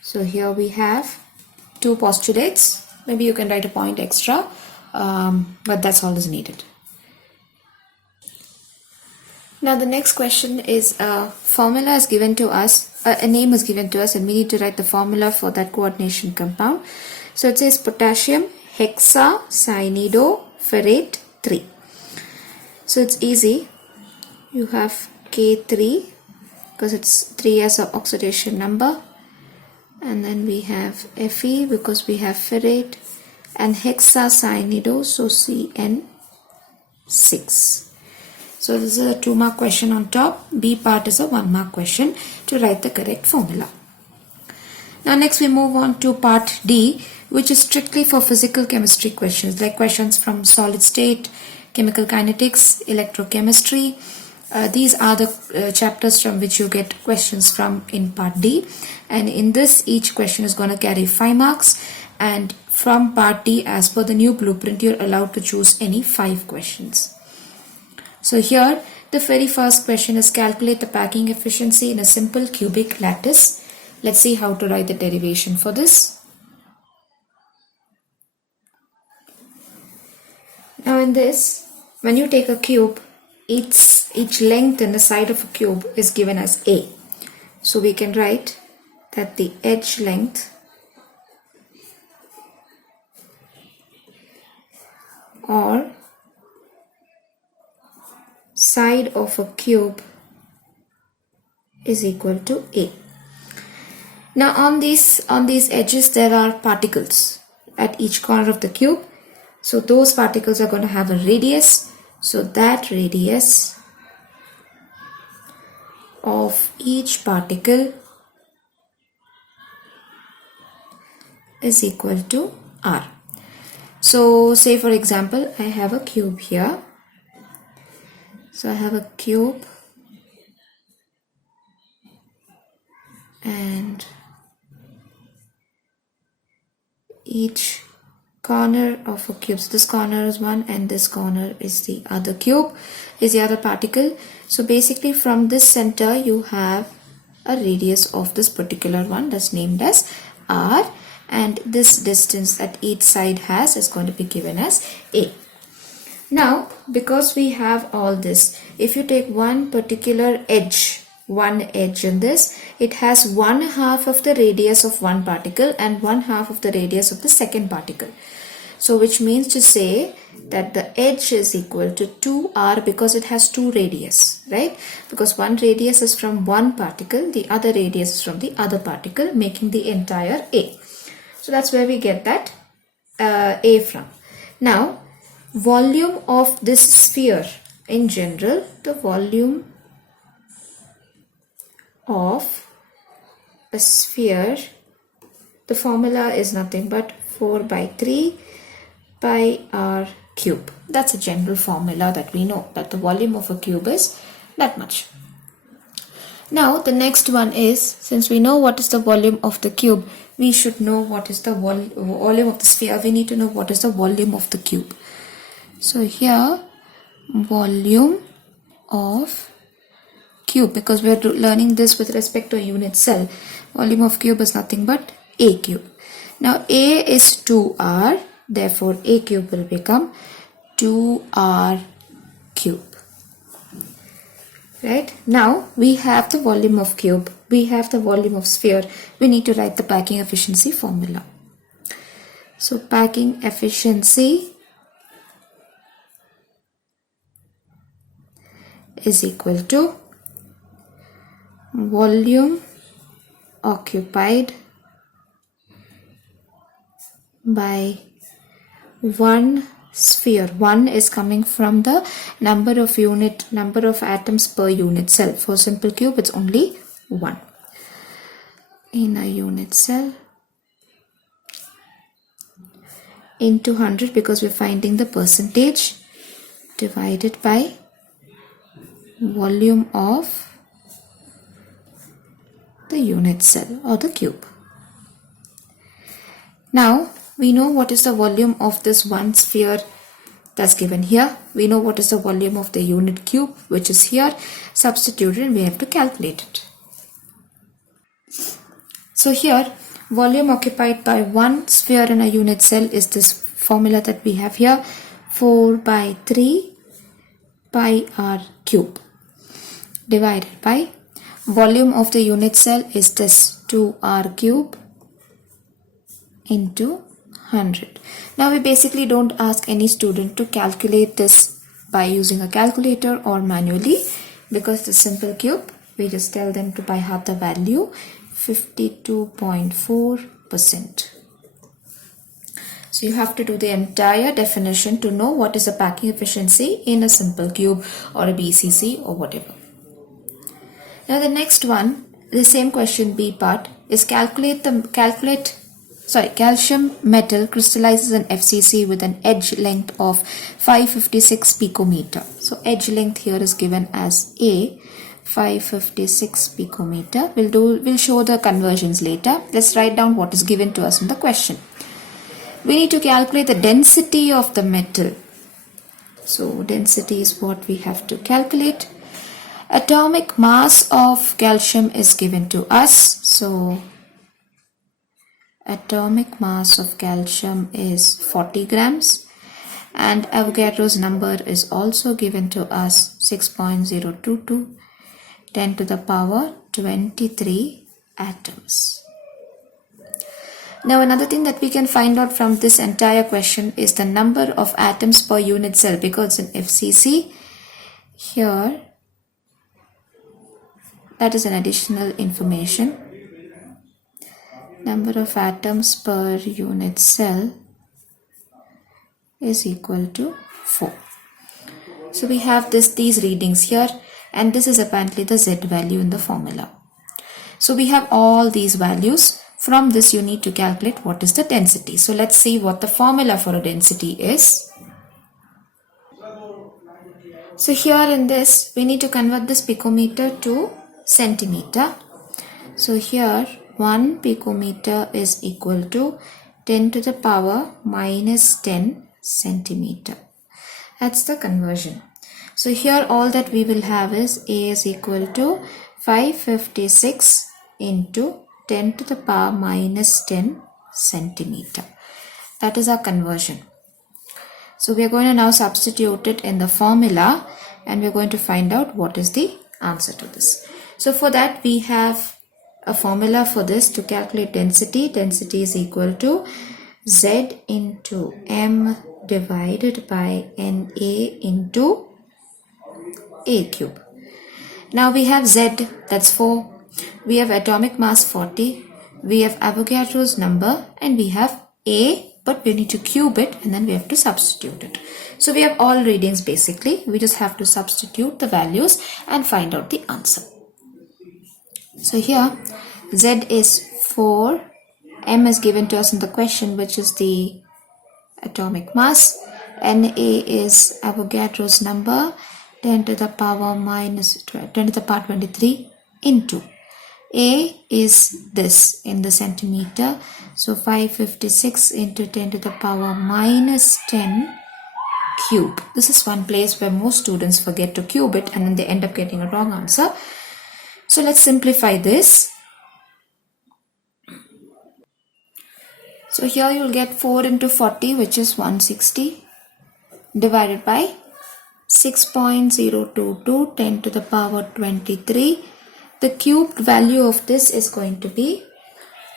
So here we have 2 postulates. Maybe you can write a point extra, but that's all is needed. Now the next question is a formula is given to us, a name is given to us, and we need to write the formula for that coordination compound. So it says potassium hexacyanidopherrate 3. So it's easy. You have K3 because it's 3 as an oxidation number, and then we have Fe because we have ferrate, and hexacyanido, so CN6. So this is a 2 mark question on top. B part is a 1 mark question to write the correct formula. Now next we move on to part D, which is strictly for physical chemistry questions, like questions from solid state, chemical kinetics, electrochemistry. These are the chapters from which you get questions from in part D, and in this each question is going to carry 5 marks, and from part D, as per the new blueprint, you're allowed to choose any 5 questions. So here the very first question is calculate the packing efficiency in a simple cubic lattice. Let's see how to write the derivation for this. Now in this, when you take a cube, each length in the side of a cube is given as A. So we can write that the edge length or side of a cube is equal to A. Now on these edges there are particles at each corner of the cube. So those particles are going to have a radius. So that radius of each particle is equal to R. So say for example, I have a cube here. So I have a cube and each corner of a cube. So this corner is one and this corner is the other cube, is the other particle. So basically from this center you have a radius of this particular one that's named as R, and this distance that each side has is going to be given as A. Now because we have all this, if you take one particular edge, one edge in this, it has 1/2 of the radius of one particle and 1/2 of the radius of the second particle. So which means to say that the edge is equal to 2R because it has two radius, right? Because one radius is from one particle, the other radius is from the other particle, making the entire A. So that's where we get that A from. Now volume of this sphere in general, the volume of a sphere, the formula is nothing but 4/3 pi r cube. That's a general formula that we know, that the volume of a cube is that much. Now the next one is, since we know what is the volume of the cube, we should know what is the volume of the sphere. We need to know what is the volume of the cube. So here volume of cube, because we are learning this with respect to a unit cell, volume of cube is nothing but A cube. Now A is 2R, therefore A cube will become 2R cube. Right? Now we have the volume of cube, we have the volume of sphere, we need to write the packing efficiency formula. So packing efficiency is equal to volume occupied by one sphere. One is coming from the number of atoms per unit cell. For simple cube it's only 1 in a unit cell, into 100 because we're finding the percentage, divided by volume of the unit cell or the cube. Now we know what is the volume of this one sphere that's given here. We know what is the volume of the unit cube, which is here, substituted, and we have to calculate it. So here volume occupied by one sphere in a unit cell is this formula that we have here, 4/3 pi r cube, divided by volume of the unit cell is this 2R cube into 100. Now we basically don't ask any student to calculate this by using a calculator or manually, because the simple cube we just tell them to by heart the value, 52.4%. So you have to do the entire definition to know what is the packing efficiency in a simple cube or a BCC or whatever. Now the next one, the same question B part, is calcium metal crystallizes in FCC with an edge length of 556 picometer. So edge length here is given as A, 556 picometer. We'll show the conversions later. Let's write down what is given to us in the question. We need to calculate the density of the metal So density is what we have to calculate. Atomic mass of calcium is given to us. So atomic mass of calcium is 40 grams. And Avogadro's number is also given to us, 6.022, 10 to the power 23 atoms. Now another thing that we can find out from this entire question is the number of atoms per unit cell, because in FCC here that is an additional information. Number of atoms per unit cell is equal to 4. So we have these readings here, and this is apparently the Z value in the formula. So we have all these values. From this you need to calculate what is the density. So let's see what the formula for a density is. So here in this we need to convert this picometer to centimeter. So here 1 picometer is equal to 10 to the power minus 10 centimeter. That's the conversion. So here all that we will have is A is equal to 556 into 10 to the power minus 10 centimeter. That is our conversion. So we are going to now substitute it in the formula, and we are going to find out what is the answer to this. So for that we have a formula for this to calculate density. Density is equal to Z into M divided by Na into A cube. Now we have Z, that's 4. We have atomic mass 40. We have Avogadro's number, and we have A, but we need to cube it and then we have to substitute it. So we have all readings basically. We just have to substitute the values and find out the answer. So here Z is 4. M is given to us in the question, which is the atomic mass. Na is Avogadro's number, 10 to the power minus 10 to the power 23 into A is this in the centimeter. So 556 into 10 to the power minus 10 cube. This is one place where most students forget to cube it and then they end up getting a wrong answer. So let's simplify this. So here you'll get 4 into 40, which is 160, divided by 6.022 10 to the power 23. The cubed value of this is going to be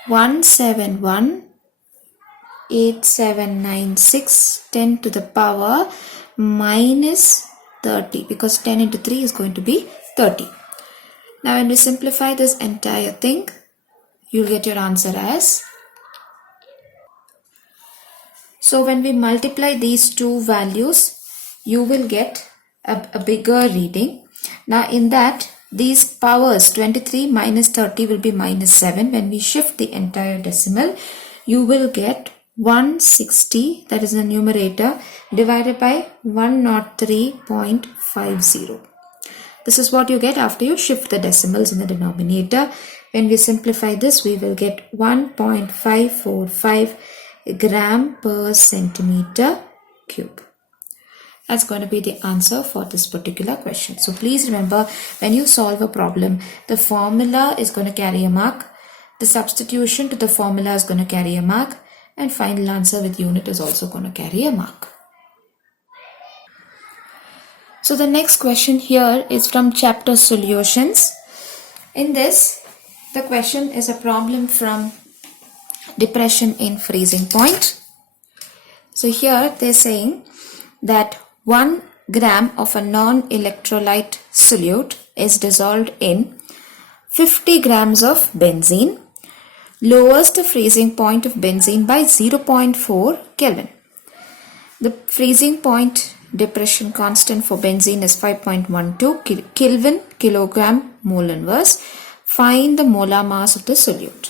1718796 10 to the power minus 30, because 10 into 3 is going to be 30. Now when we simplify this entire thing, you'll get your answer as, so when we multiply these two values, you will get a bigger reading. Now in that, these powers 23 minus 30 will be minus 7. When we shift the entire decimal, you will get 160, that is the numerator, divided by 103.50. This is what you get after you shift the decimals in the denominator. When we simplify this, we will get 1.545 gram per centimeter cube. That's going to be the answer for this particular question. So please remember, when you solve a problem, the formula is going to carry a mark, the substitution to the formula is going to carry a mark, and final answer with unit is also going to carry a mark. So the next question here is from chapter solutions. In this, the question is a problem from depression in freezing point. So here they're saying that 1 gram of a non-electrolyte solute is dissolved in 50 grams of benzene, lowers the freezing point of benzene by 0.4 Kelvin. The freezing point depression constant for benzene is 5.12 Kelvin kilogram mole inverse. Find the molar mass of the solute.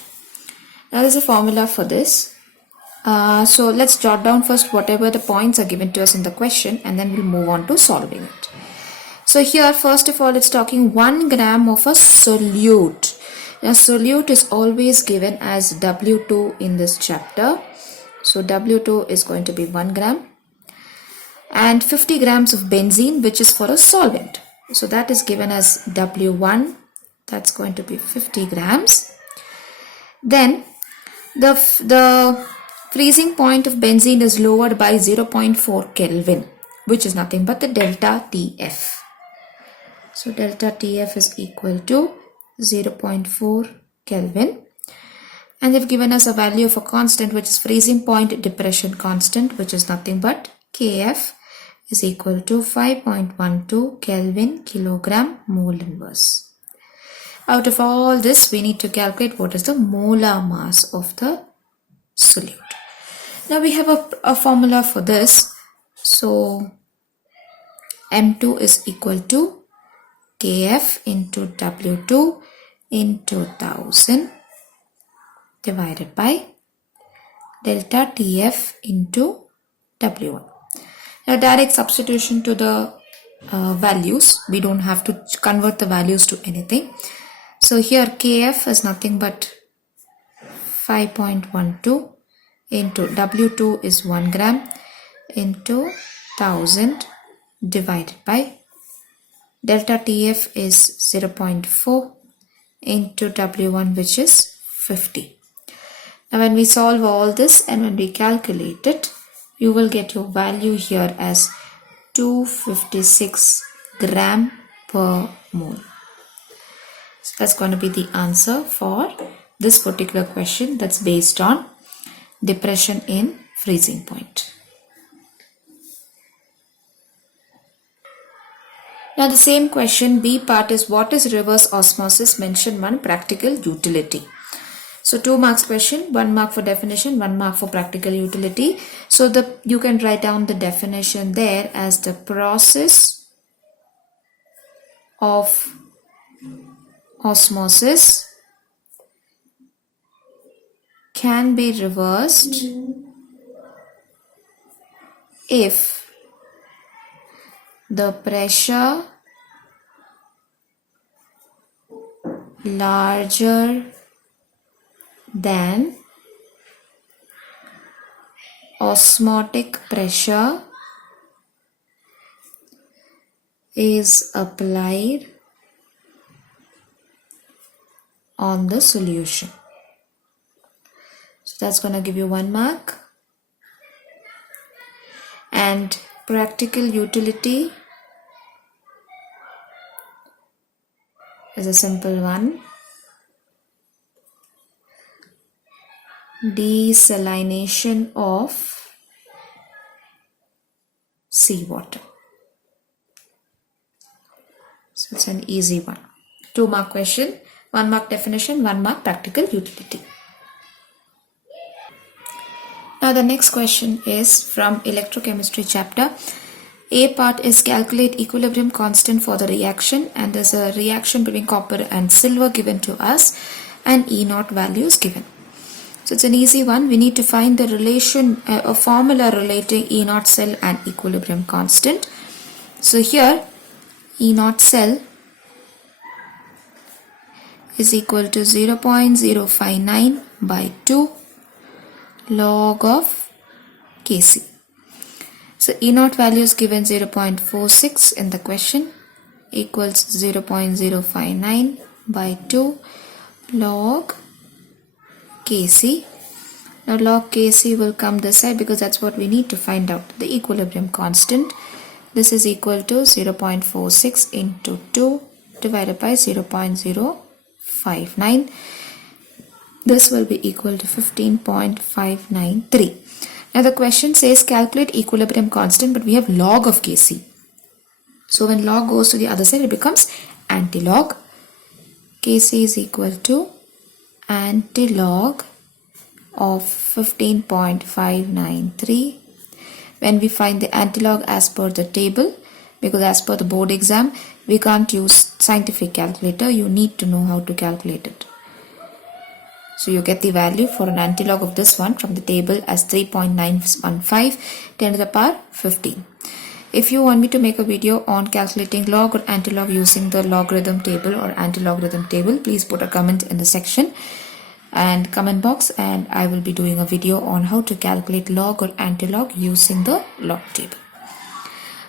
Now there's a formula for this. So let's jot down first whatever the points are given to us in the question, and then we'll move on to solving it. So here first of all it's talking 1 gram of a solute. Now solute is always given as W2 in this chapter. So W2 is going to be 1 gram. and 50 grams of benzene, which is for a solvent. So that is given as W1, that's going to be 50 grams. Then the freezing point of benzene is lowered by 0.4 Kelvin, which is nothing but the delta TF. So delta TF is equal to 0.4 Kelvin. And they've given us a value of a constant, which is freezing point depression constant, which is nothing but Kf is equal to 5.12 Kelvin kilogram mole inverse. Out of all this, we need to calculate what is the molar mass of the solute. Now we have a formula for this. So M2 is equal to Kf into W2 into 1000 divided by delta TF into W1. Now direct substitution to the values. We don't have to convert the values to anything. So here Kf is nothing but 5.12 into W2 is 1 gram into 1000 divided by delta TF is 0.4 into W1, which is 50. Now when we solve all this and when we calculate it, you will get your value here as 256 gram per mole. So that's going to be the answer for this particular question, that's based on depression in freezing point. Now the same question, B part, is what is reverse osmosis? Mention one practical utility. So 2 marks question, 1 mark for definition, 1 mark for practical utility. So you can write down the definition there as the process of osmosis can be reversed if the pressure larger than osmotic pressure is applied on the solution. So that's going to give you 1 mark. And practical utility is a simple one. Desalination of seawater. So it's an easy one. 2 mark question, 1 mark definition, 1 mark practical utility. Now the next question is from electrochemistry chapter. A part is calculate equilibrium constant for the reaction, and there's a reaction between copper and silver given to us and E0 values given. So it's an easy one. We need to find the relation, a formula relating E0 cell and equilibrium constant. So here E0 cell is equal to 0.059 by 2 log of Kc. So E0 value is given 0.46 in the question, equals 0.059 by 2 log Kc. Now log Kc will come this side because that's what we need to find out, the equilibrium constant. This is equal to 0.46 into 2 divided by 0.059. This will be equal to 15.593. Now the question says calculate equilibrium constant, but we have log of Kc. So when log goes to the other side, it becomes antilog. Kc is equal to antilog of 15.593. When we find the antilog as per the table, because as per the board exam, we can't use scientific calculator, you need to know how to calculate it. So you get the value for an antilog of this one from the table as 3.915 10 to the power 15. If you want me to make a video on calculating log or antilog using the logarithm table or antilogarithm table, please put a comment in the section and comment box, and I will be doing a video on how to calculate log or antilog using the log table.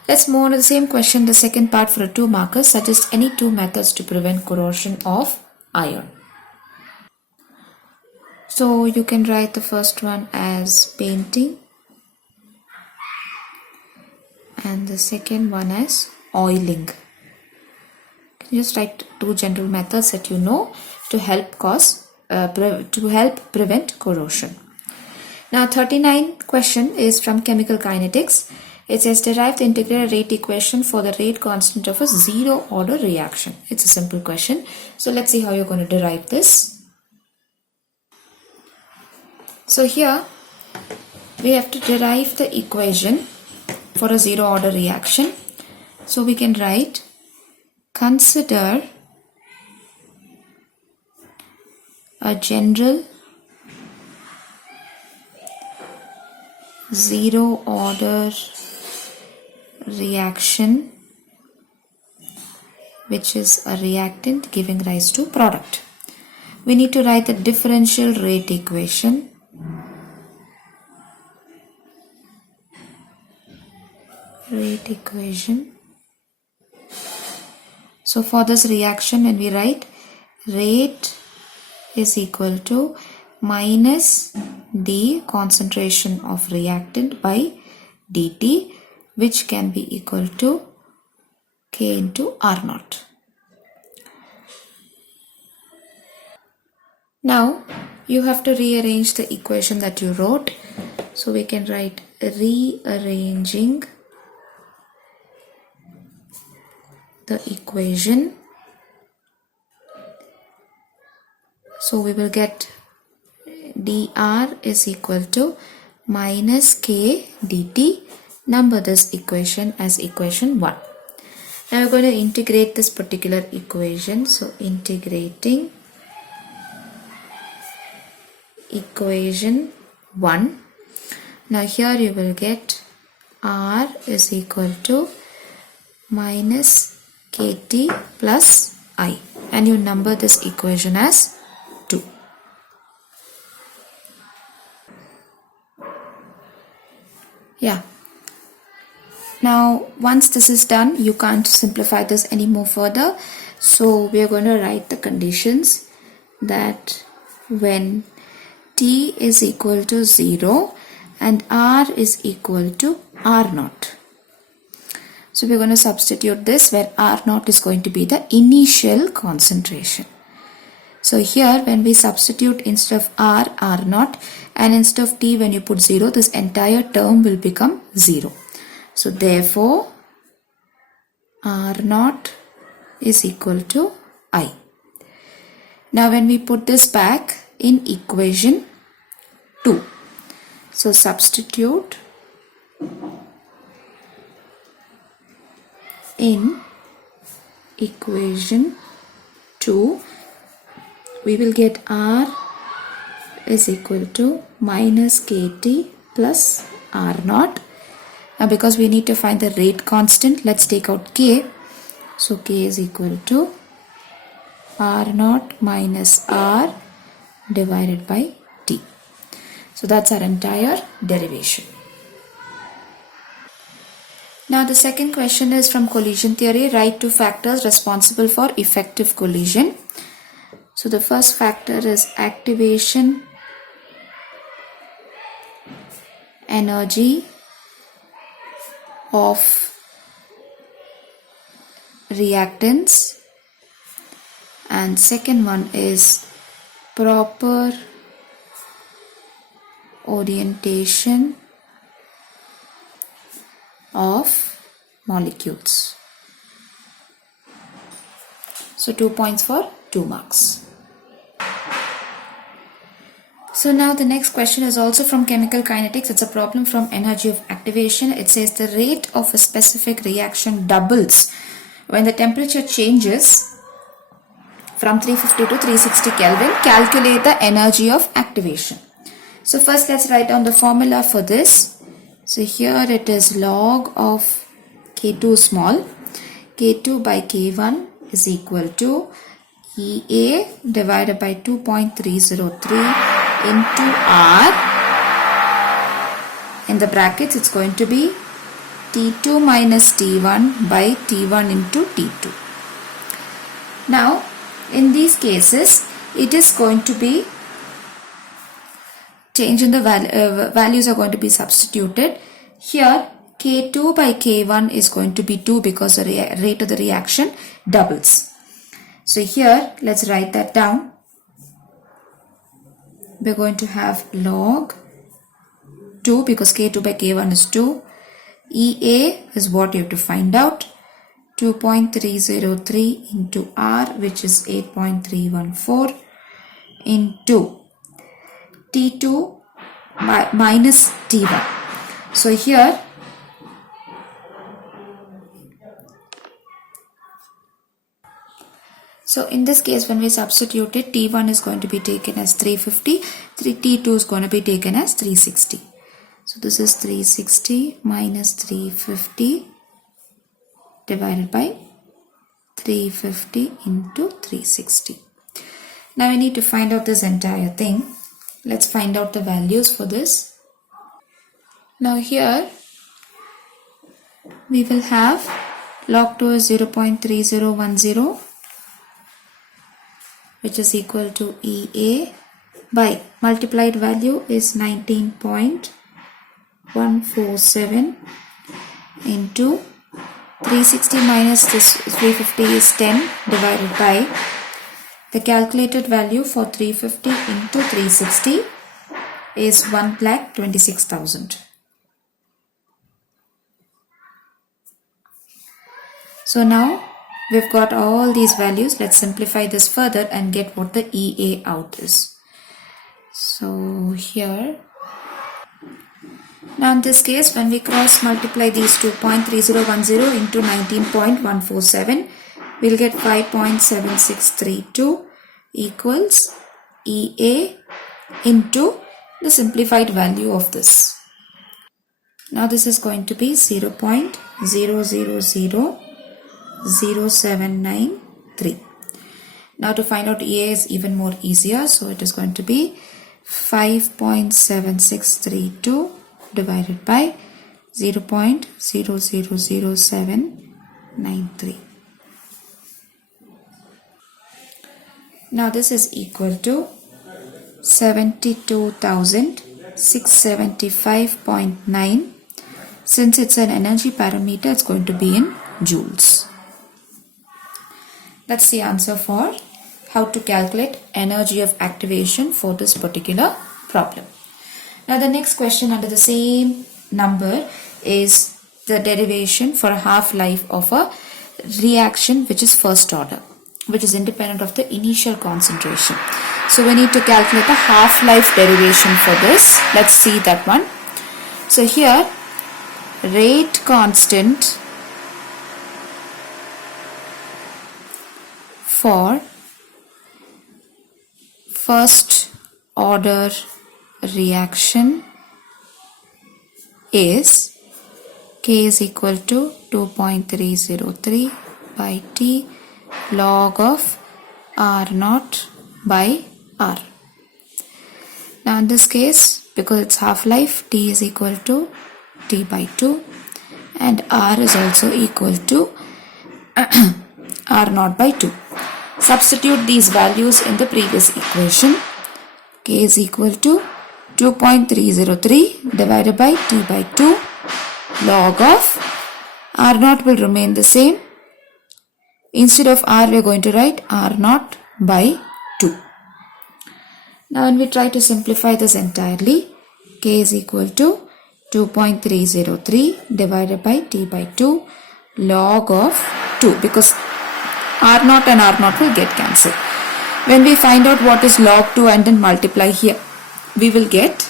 Let's move on to the same question. The second part for 2 markers. Suggest any 2 methods to prevent corrosion of iron. So you can write the first one as painting and the second one as oiling. Just write 2 general methods that you know to help prevent corrosion. Now 39th question is from chemical kinetics. It says derive the integrated rate equation for the rate constant of a zero order reaction. It's a simple question. So let's see how you're going to derive this. So here we have to derive the equation for a zero order reaction. So we can write, consider a general zero order reaction which is a reactant giving rise to product. We need to write the differential rate equation. So for this reaction, when we write rate is equal to minus the concentration of reactant by dt, which can be equal to K into R naught. Now you have to rearrange the equation that you wrote. So we can write rearranging the equation. So we will get dr is equal to minus k dt. Number this equation as equation 1. Now we're going to integrate this particular equation. So integrating equation 1. Now here you will get r is equal to minus kt plus I, and you number this equation as 2. Yeah. Now once this is done, you can't simplify this any more further. So we are going to write the conditions that when T is equal to 0 and R is equal to R naught. So we're going to substitute this where R naught is going to be the initial concentration. So here when we substitute instead of R, R naught, and instead of T when you put 0, this entire term will become 0. So therefore R naught is equal to I. Now when we put this back in equation 2, so substitute in equation 2, we will get R is equal to minus kt plus R naught. Now because we need to find the rate constant, let's take out k. So k is equal to R naught minus R divided by T. So that's our entire derivation. Now the second question is from collision theory. Write 2 factors responsible for effective collision. So the first factor is activation energy of reactants, and second one is proper orientation of molecules. So 2 points for 2 marks. So now the next question is also from chemical kinetics. It's a problem from energy of activation. It says the rate of a specific reaction doubles when the temperature changes from 350 to 360 Kelvin. Calculate the energy of activation. So first let's write down the formula for this. So here it is log of K2 small. K2 by K1 is equal to EA divided by 2.303 into R. In the brackets it's going to be T2 minus T1 by T1 into T2. Now, in these cases, it is going to be change in the values are going to be substituted. Here, K2 by K1 is going to be 2 because the rate of the reaction doubles. So here, let's write that down. We're going to have log 2 because K2 by K1 is 2. EA is what you have to find out. 2.303 into R, which is 8.314, into T2 minus T1. So here, in this case, when we substitute it, T1 is going to be taken as 350, T2 is going to be taken as 360. So this is 360 minus 350 divided by 350 into 360. Now we need to find out this entire thing. Let's find out the values for this. Now here we will have log 2 is 0.3010, which is equal to EA by multiplied value is 19.147 into 360 minus this 350 is 10 divided by the calculated value for 350 into 360 is 1,26,000. So now we've got all these values. Let's simplify this further and get what the EA out is. So here, now in this case, when we cross multiply these 2.3010 into 19.147, we'll get 5.7632 equals EA into the simplified value of this. Now this is going to be 0.000079.3. Now to find out EA is even more easier. So it is going to be 5.7632 divided by 0.000793. Now this is equal to 72,675.9. Since it's an energy parameter, it's going to be in joules. That's the answer for how to calculate energy of activation for this particular problem. Now the next question under the same number is the derivation for a half-life of a reaction which is first order, which is independent of the initial concentration. So we need to calculate a half-life derivation for this. Let's see that one. So here, rate constant for first order reaction is K is equal to 2.303 by T log of R naught by R. Now in this case, because it's half-life, T is equal to T by 2 and R is also equal to R naught by 2. Substitute these values in the previous equation. K is equal to 2.303 divided by T by 2 log of R naught will remain the same. Instead of R, we are going to write R naught by 2. Now when we try to simplify this entirely, K is equal to 2.303 divided by T by 2 log of 2, because R naught and R naught will get cancelled. When we find out what is log 2 and then multiply here, we will get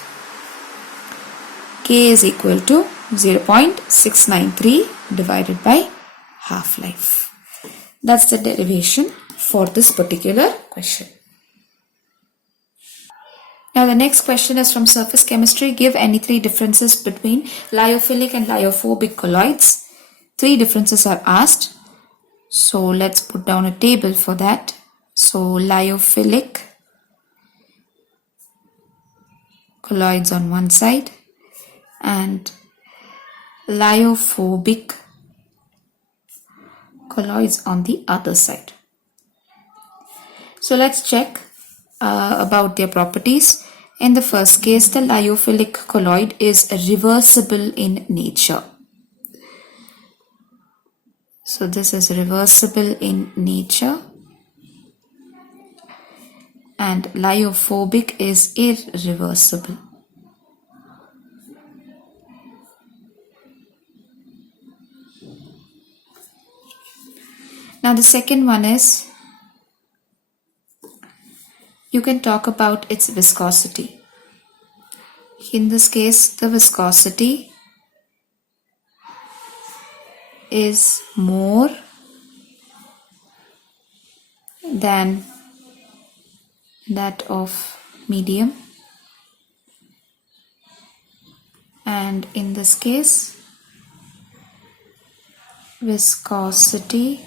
K is equal to 0.693 divided by half-life. That's the derivation for this particular question. Now the next question is from surface chemistry. Give any three differences between lyophilic and lyophobic colloids. Three differences are asked. So let's put down a table for that. So lyophilic colloids on one side and lyophobic colloids on the other side. So let's check about their properties. In the first case, the lyophilic colloid is reversible in nature. So this is reversible in nature, and lyophobic is irreversible. Now the second one is, you can talk about its viscosity. In this case, the viscosity is more than that of medium, and in this case viscosity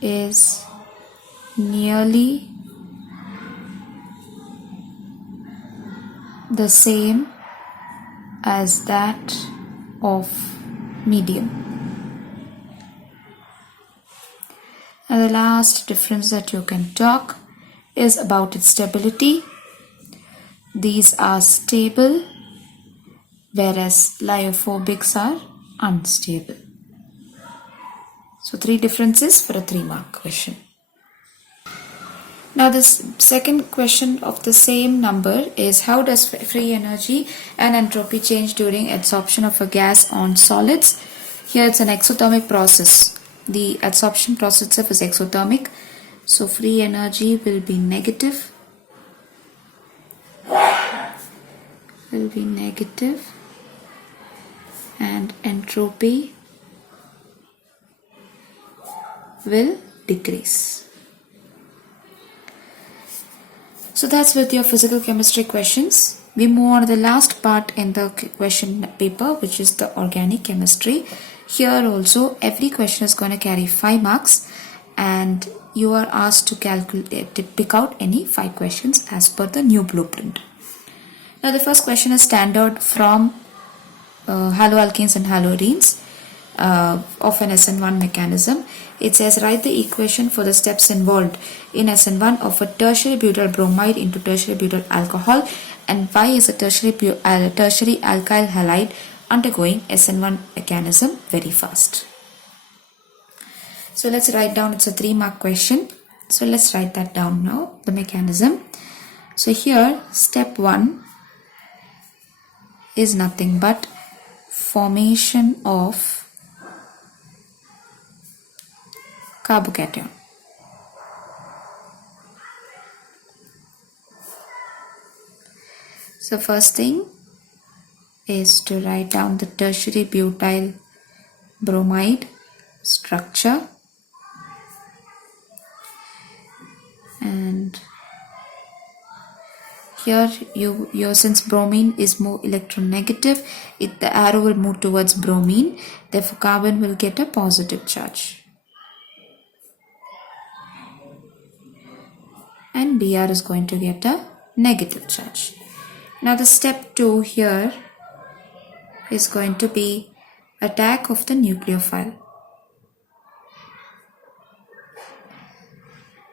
is nearly the same as that of medium. And the last difference that you can talk is about its stability. These are stable, whereas lyophobics are unstable. So 3 differences for a 3-mark question. Now this second question of the same number is, how does free energy and entropy change during adsorption of a gas on solids? Here it's an exothermic process. The adsorption process itself is exothermic. So free energy will be negative. And entropy will decrease. So that's with your physical chemistry questions. We move on to the last part in the question paper, which is the organic chemistry. Here also every question is going to carry 5 marks, and you are asked to pick out any 5 questions as per the new blueprint. Now the first question is standard from haloalkanes and haloarenes of an SN1 mechanism. It says, write the equation for the steps involved in SN1 of a tertiary butyl bromide into tertiary butyl alcohol, and Y is a tertiary alkyl halide undergoing SN1 mechanism very fast. So let's write down, it's a 3-mark question. So let's write that down now, the mechanism. So here step 1 is nothing but formation of carbocation. So first thing is to write down the tertiary butyl bromide structure, and here since bromine is more electronegative, the arrow will move towards bromine, therefore carbon will get a positive charge, and Br is going to get a negative charge. Now the step 2 here is going to be attack of the nucleophile.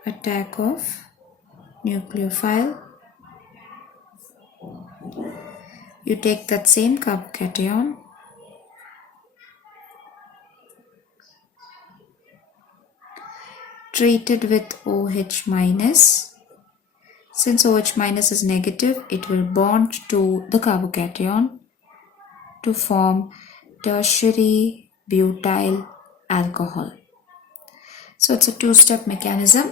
Attack of nucleophile. You take that same carbocation, treat it with OH minus. Since OH minus is negative, it will bond to the carbocation to form tertiary butyl alcohol. So it's a 2-step mechanism.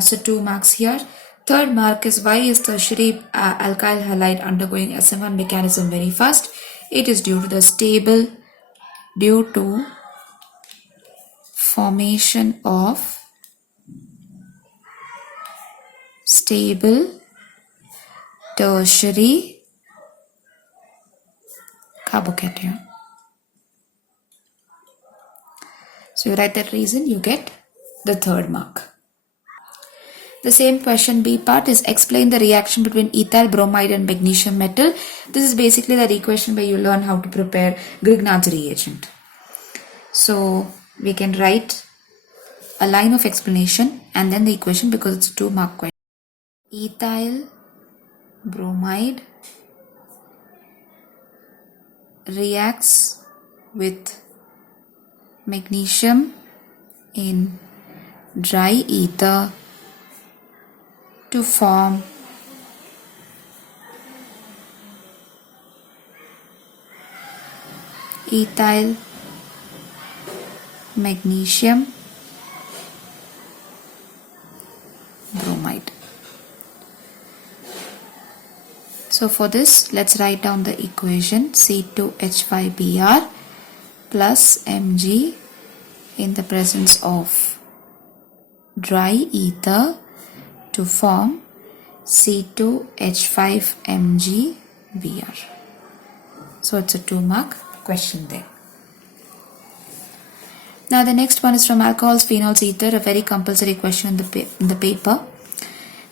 So 2 marks here. Third mark is, why is tertiary alkyl halide undergoing SN1 mechanism very fast? It is due to formation of stable tertiary carbocation. So you write that reason, you get the 3rd mark. The same question B part is explain the reaction between ethyl bromide and magnesium metal. This is basically the equation where you learn how to prepare Grignard's reagent. So we can write a line of explanation and then the equation because it's a 2-mark question. Ethyl bromide reacts with magnesium in dry ether to form ethyl magnesium bromide. So for this, let's write down the equation C2H5Br plus Mg in the presence of dry ether to form C2H5MgBr. So it's a 2-mark question there. Now the next one is from alcohols, phenols, ether, a very compulsory question in the paper.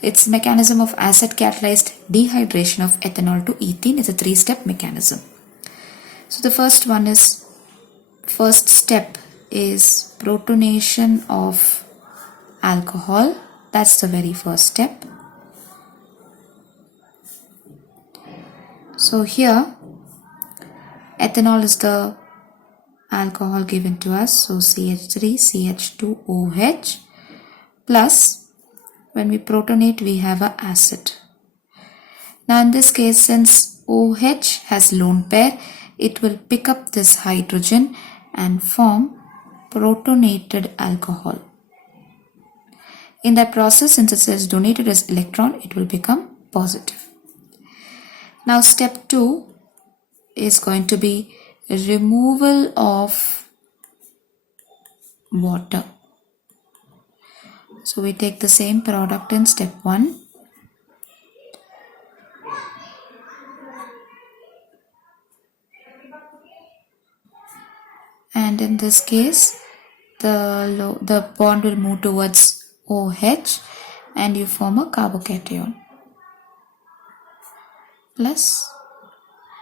It's mechanism of acid catalyzed dehydration of ethanol to ethene. It's a 3-step mechanism. So the first step is protonation of alcohol. That's the very first step. So here ethanol is the alcohol given to us, so CH3CH2OH plus when we protonate we have an acid. Now in this case, since OH has lone pair, it will pick up this hydrogen and form protonated alcohol. In that process, since it says donated as electron, it will become positive. Now step 2 is going to be removal of water. So we take the same product in step 1. And in this case, the bond will move towards OH and you form a carbocation plus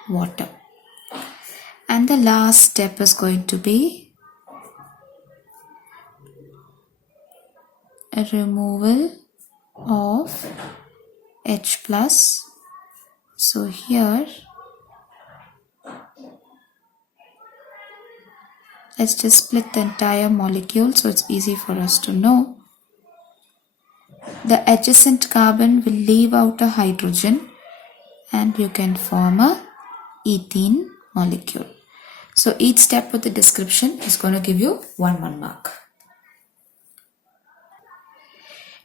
water. And the last step is going to be a removal of H plus. So here let's just split the entire molecule so it's easy for us to know. The adjacent carbon will leave out a hydrogen and you can form a ethene molecule. So each step with the description is going to give you 1 mark.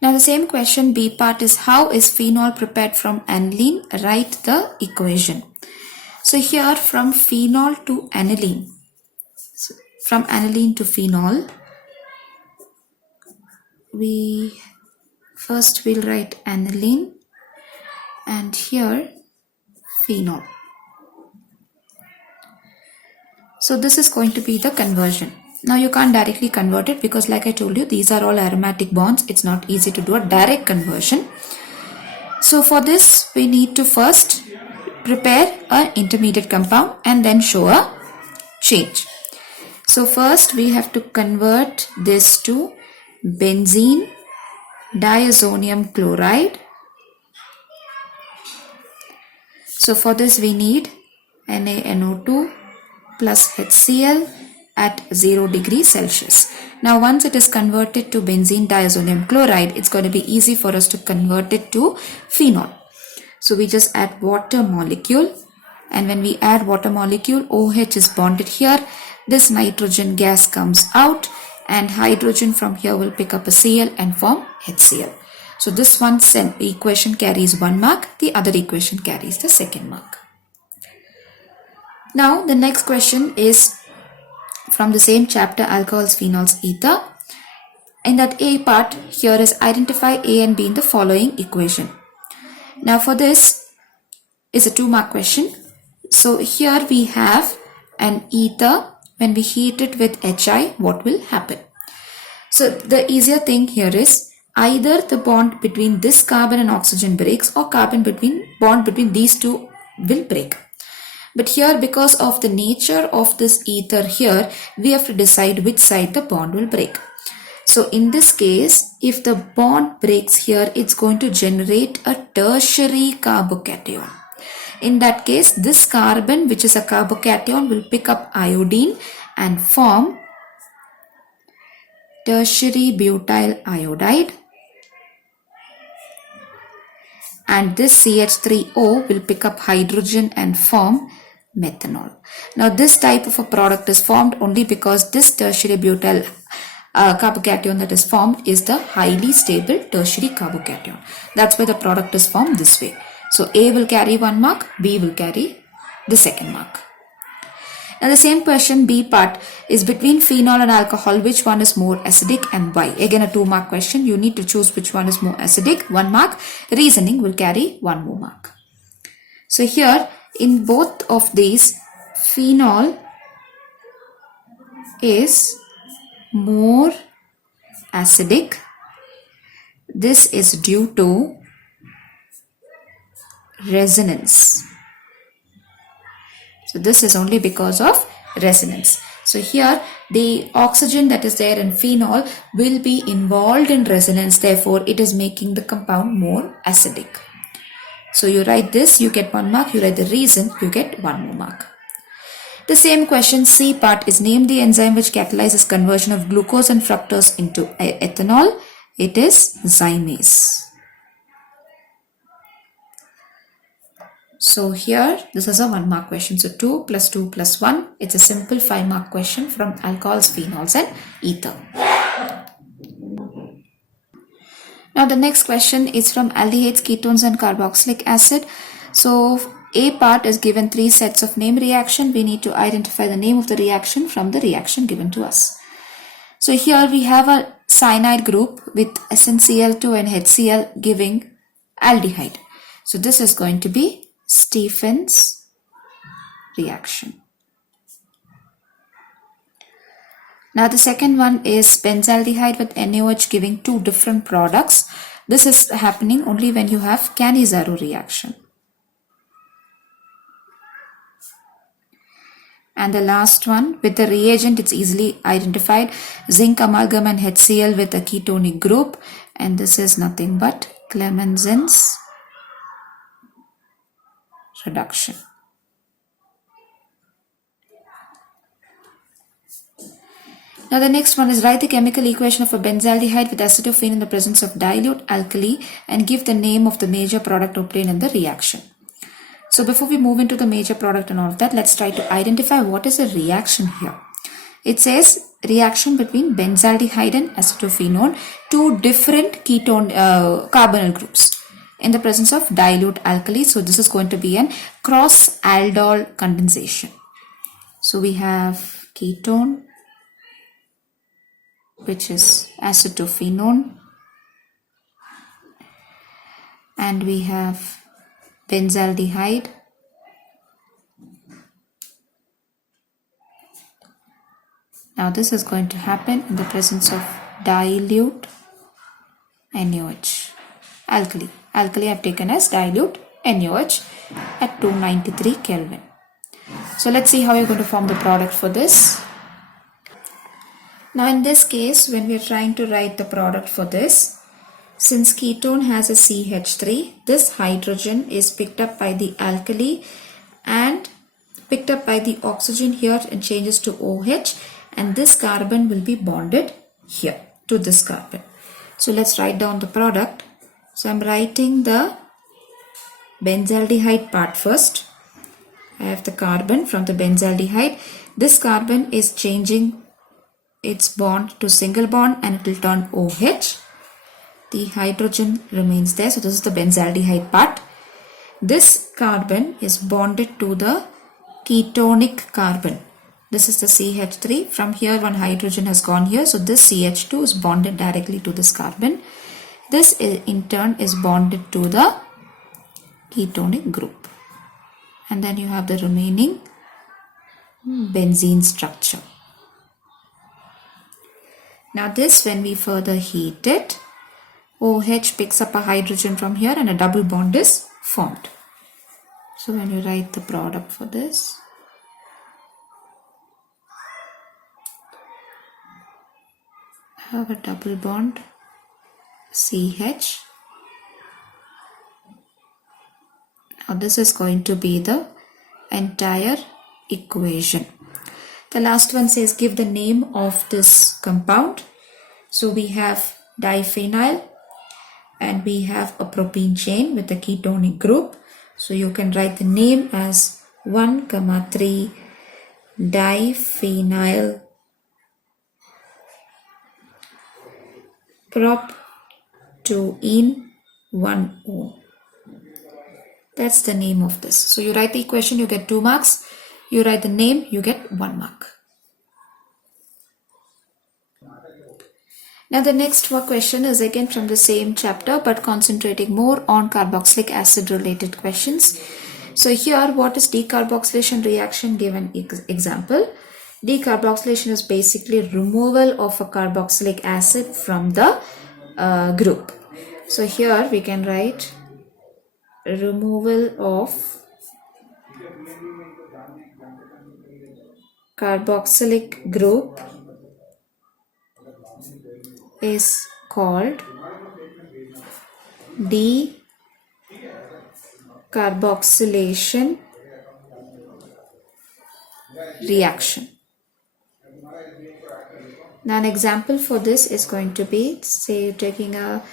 Now the same question B part is how is phenol prepared from aniline? Write the equation. So here from phenol to aniline, from aniline to phenol, we'll write aniline and here phenol. So this is going to be the conversion. Now you can't directly convert it because like I told you, these are all aromatic bonds. It's not easy to do a direct conversion. So for this we need to first prepare an intermediate compound and then show a change. So first we have to convert this to benzene diazonium chloride. So for this we need NaNO2 plus HCl at 0 degrees Celsius. Now once it is converted to benzene diazonium chloride, it's going to be easy for us to convert it to phenol. So we just add water molecule, and when we add water molecule, OH is bonded here. This nitrogen gas comes out and hydrogen from here will pick up a Cl and form HCl. So this one equation carries 1 mark, the other equation carries the 2nd mark. Now the next question is from the same chapter, alcohols, phenols, ether. In that A part, here is identify A and B in the following equation. Now for this is a 2-mark question. So here we have an ether. When we heat it with HI, what will happen? So the easier thing here is either the bond between this carbon and oxygen breaks, or bond between these two will break. But here, because of the nature of this ether here, we have to decide which side the bond will break. So in this case, if the bond breaks here, it's going to generate a tertiary carbocation. In that case, this carbon, which is a carbocation, will pick up iodine and form tertiary butyl iodide. And this CH3O will pick up hydrogen and form methanol. Now this type of a product is formed only because this tertiary butyl carbocation that is formed is the highly stable tertiary carbocation. That's why the product is formed this way. So A will carry 1 mark, B will carry the second mark. Now the same question, B part, is between phenol and alcohol, which one is more acidic and why? Again a 2-mark question. You need to choose which one is more acidic, 1 mark. Reasoning will carry 1 more mark. So here in both of these, phenol is more acidic. This is due to resonance. So this is only because of resonance. So here the oxygen that is there in phenol will be involved in resonance. Therefore, it is making the compound more acidic. So you write this, you get 1 mark. You write the reason, you get 1 more mark. The same question, C part, is name the enzyme which catalyzes conversion of glucose and fructose into ethanol. It is zymase. So here, this is a 1 mark question. So 2 plus 2 plus 1. It's a simple 5 mark question from alcohols, phenols and ether. Now the next question is from aldehydes, ketones and carboxylic acid. So A part is given 3 sets of name reaction. We need to identify the name of the reaction from the reaction given to us. So here we have a cyanide group with SnCl2 and HCl giving aldehyde. So this is going to be Stephen's reaction. Now the second one is benzaldehyde with NaOH giving 2 different products. This is happening only when you have Cannizzaro reaction. And the last one, with the reagent, it's easily identified. Zinc amalgam and HCl with a ketonic group. And this is nothing but Clemmensen's reduction. Now the next one is write the chemical equation of a benzaldehyde with acetophenone in the presence of dilute alkali and give the name of the major product obtained in the reaction. So before we move into the major product and all of that, let's try to identify what is a reaction here. It says reaction between benzaldehyde and acetophenone, 2 different ketone carbonyl groups in the presence of dilute alkali. So this is going to be an cross aldol condensation. So we have ketone, which is acetophenone, and we have benzaldehyde, now this is going to happen in the presence of dilute NaOH. Alkali I have taken as dilute NaOH at 293 Kelvin. So let's see how you're going to form the product for this. Now in this case, when we are trying to write the product for this, since ketone has a CH3, this hydrogen is picked up by the alkali and picked up by the oxygen here and changes to OH, and this carbon will be bonded here to this carbon. So let's write down the product. So I'm writing the benzaldehyde part first. I have the carbon from the benzaldehyde. This carbon is changing its bond to single bond and it will turn OH. The hydrogen remains there. So this is the benzaldehyde part. This carbon is bonded to the ketonic carbon. This is the CH3. From here one hydrogen has gone here. So this CH2 is bonded directly to this carbon. This in turn is bonded to the ketonic group. And then you have the remaining benzene structure. Now this, when we further heat it, OH picks up a hydrogen from here and a double bond is formed. So when you write the product for this, have a double bond CH. Now this is going to be the entire equation. The last one says give the name of this compound. So we have diphenyl and we have a propene chain with a ketonic group. So you can write the name as 1,3 diphenyl prop 2-ene 1O. That's the name of this. So you write the equation, you get 2 marks. You write the name, you get 1 mark. Now the next question is again from the same chapter but concentrating more on carboxylic acid related questions. So here what is decarboxylation reaction? Given example. Decarboxylation is basically removal of a carboxylic acid from the group. So here we can write removal of carboxylic group is called decarboxylation reaction. Now an example for this is going to be, say you're taking a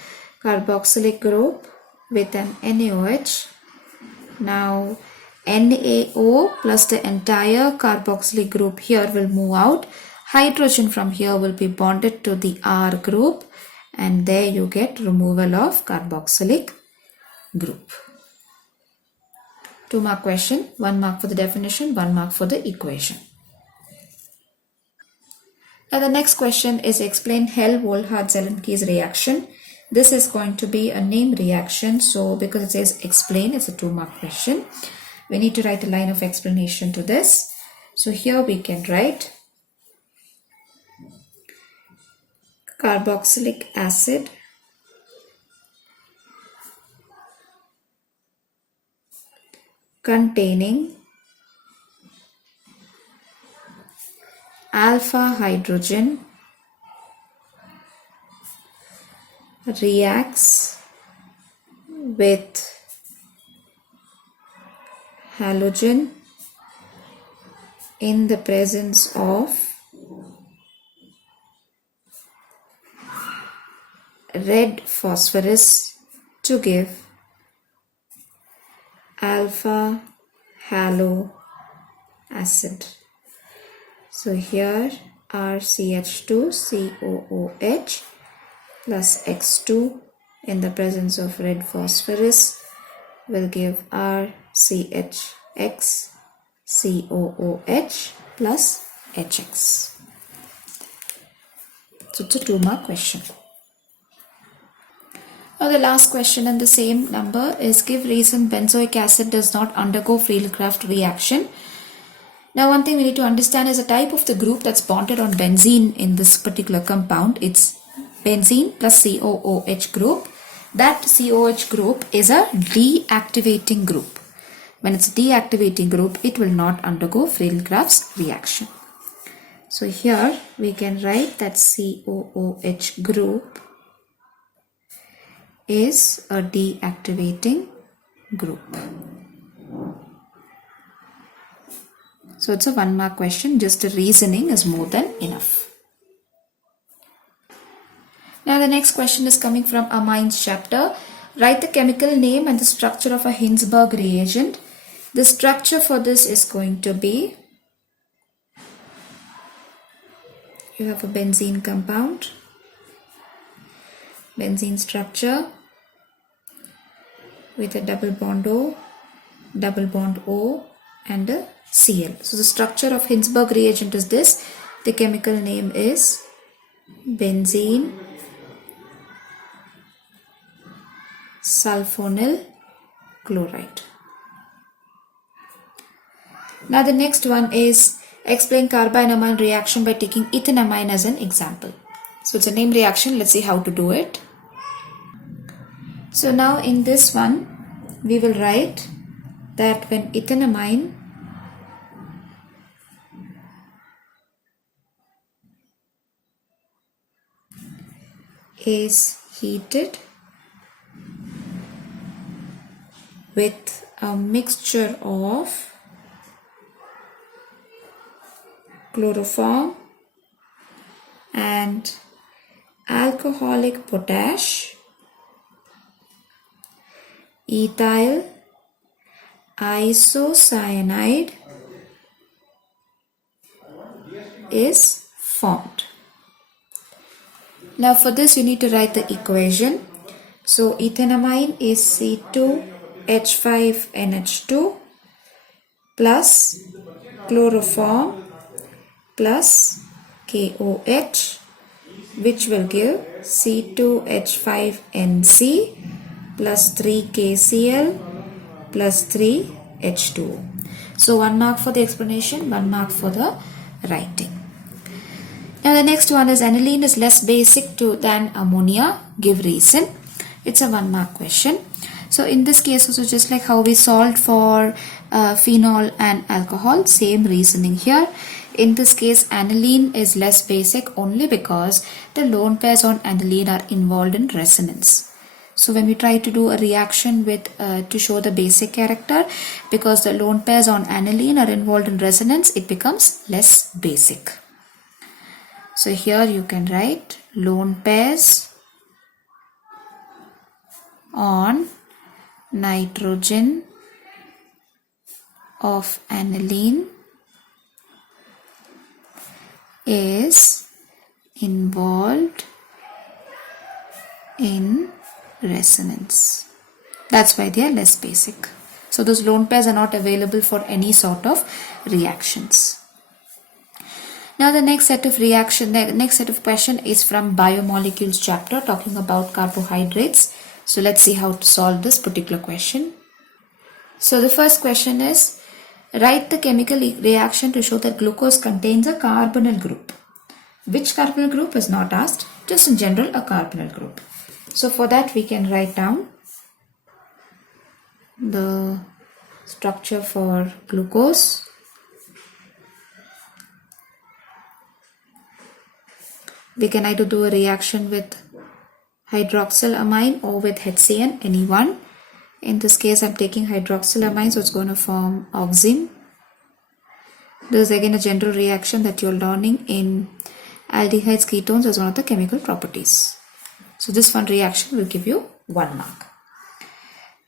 carboxylic group with an NaOH. Now NaO plus the entire carboxylic group here will move out. Hydrogen from here will be bonded to the R group and there you get removal of carboxylic group. 2 mark question, 1 mark for the definition, 1 mark for the equation. Now the next question is explain Hell-Wolfhard Zelenke's reaction. This is going to be a name reaction. So because it says explain, it's a 2 mark question. We need to write a line of explanation to this. So here we can write carboxylic acid containing alpha hydrogen reacts with halogen in the presence of red phosphorus to give alpha halo acid. So here RCH2COOH plus X2 in the presence of red phosphorus will give RCHXCOOH plus HX. So it's a 2 mark question. Now the last question in the same number is give reason benzoic acid does not undergo Friedel-Crafts reaction. Now one thing we need to understand is a type of the group that's bonded on benzene in this particular compound. It's benzene plus COOH group. That COOH group is a deactivating group. When it's a deactivating group, it will not undergo Friedel-Crafts reaction. So here we can write that COOH group is a deactivating group. So it's a 1 mark question, just the reasoning is more than enough. Now the next question is coming from amines chapter. Write the chemical name and the structure of a Hinsberg reagent. The structure for this is going to be, you have a benzene compound, benzene structure with a double bond O, double bond O and a Cl. So the structure of Hinsberg reagent is this. The chemical name is benzene sulfonyl chloride. Now the next one is explain carbamine reaction by taking ethanamine as an example. So it's a name reaction. Let's see how to do it. So now in this one, we will write that when ethanamine is heated with a mixture of chloroform and alcoholic potash, ethyl isocyanide is formed. Now for this you need to write the equation. So ethanamine is C2H5NH2 plus chloroform plus KOH, which will give C2H5NC plus 3KCl plus 3H2O. So 1 mark for the explanation, 1 mark for the writing. Now the next one is aniline is less basic than ammonia. Give reason. It's a 1 mark question. So in this case also, just like how we solved for phenol and alcohol, same reasoning here. In this case, aniline is less basic only because the lone pairs on aniline are involved in resonance. So when we try to do a reaction with to show the basic character, because the lone pairs on aniline are involved in resonance, it becomes less basic. So here you can write lone pairs on nitrogen of aniline is involved in resonance. That's why they are less basic. So those lone pairs are not available for any sort of reactions. Now the next set of question is from Biomolecules chapter, talking about carbohydrates. So let's see how to solve this particular question. So the first question is, write the chemical reaction to show that glucose contains a carbonyl group. Which carbonyl group is not asked, just in general a carbonyl group. So for that we can write down the structure for glucose. We can either do a reaction with hydroxylamine or with HCN, any one. In this case I'm taking hydroxylamine, so it's going to form oxime. This is again a general reaction that you're learning in aldehydes, ketones as one of the chemical properties. So this one reaction will give you 1 mark.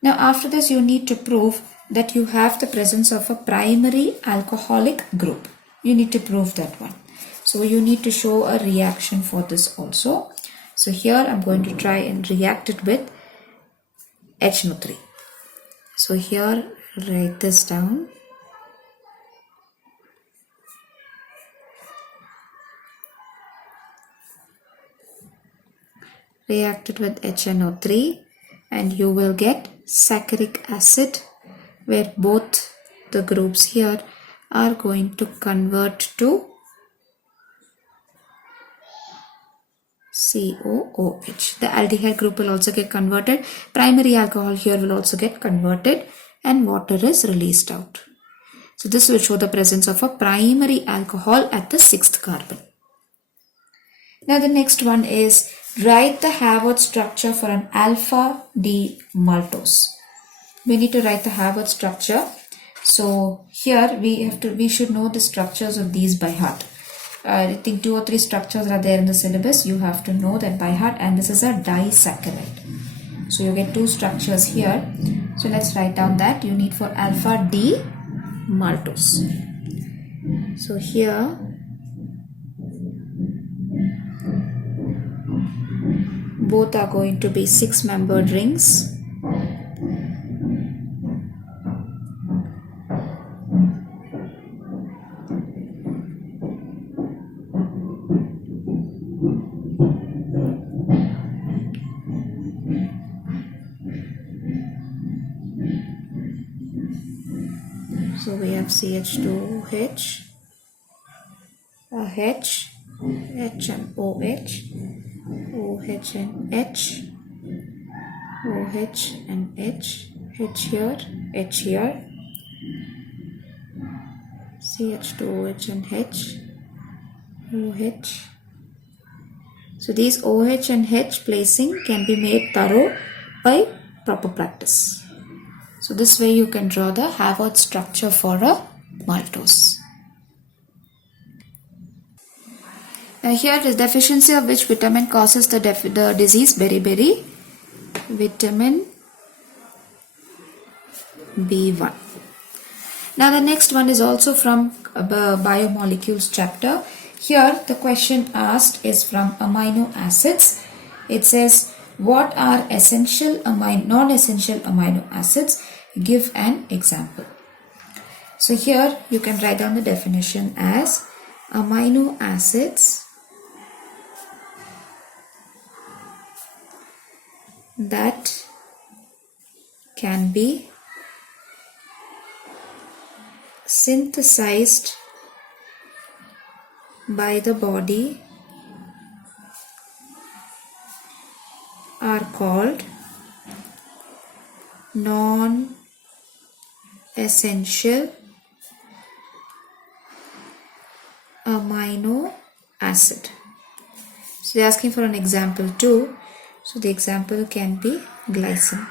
Now after this you need to prove that you have the presence of a primary alcoholic group. You need to prove that one. So you need to show a reaction for this also. So here I'm going to try and react it with HNO3. So here write this down. React it with HNO3 and you will get saccharic acid, where both the groups here are going to convert to COOH. The aldehyde group will also get converted. Primary alcohol here will also get converted and water is released out. So this will show the presence of a primary alcohol at the 6th carbon. Now the next one is, write the Hayward structure for an alpha D maltose. We need to write the Hayward structure. So here we should know the structures of these by heart. I think 2 or 3 structures are there in the syllabus. You have to know that by heart, and this is a disaccharide. So you get 2 structures here. So let's write down that you need for alpha D maltose. So here both are going to be 6-membered rings. So we have CH2OH, a H, H and OH, OH and H, OH and H, H here, H here, CH2OH and H, OH. So these OH and H placing can be made thorough by proper practice. So this way you can draw the Hayward structure for a maltose. Now here is deficiency of which vitamin causes the disease beriberi. Vitamin B1. Now the next one is also from biomolecules chapter. Here the question asked is from amino acids. It says what are essential non-essential amino acids? Give an example. So here you can write down the definition as amino acids that can be synthesized by the body are called non-essential amino acid. So they are asking for an example too. So the example can be glycine.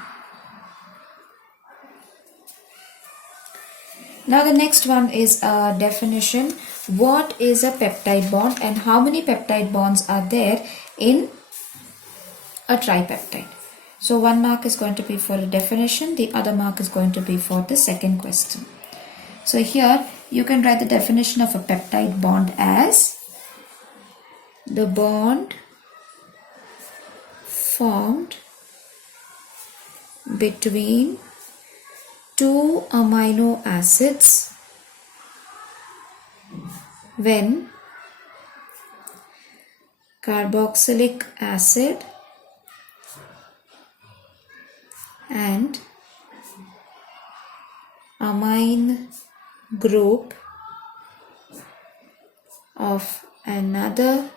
Now the next one is a definition. What is a peptide bond and how many peptide bonds are there in a tripeptide? So 1 mark is going to be for a definition, the other mark is going to be for the second question. So here you can write the definition of a peptide bond as the bond formed between two amino acids when carboxylic acid and amine group of another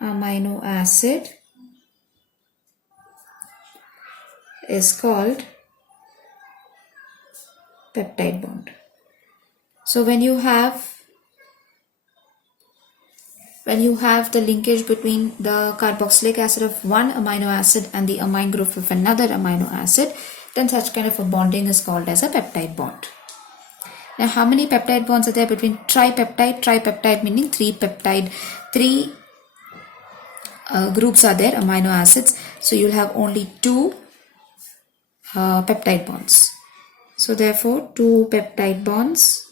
amino acid is called peptide bond. So when you have the linkage between the carboxylic acid of one amino acid and the amine group of another amino acid, then such kind of a bonding is called as a peptide bond. Now how many peptide bonds are there between tripeptide? Tripeptide meaning three groups are there, amino acids. So you'll have only two peptide bonds. So therefore 2 peptide bonds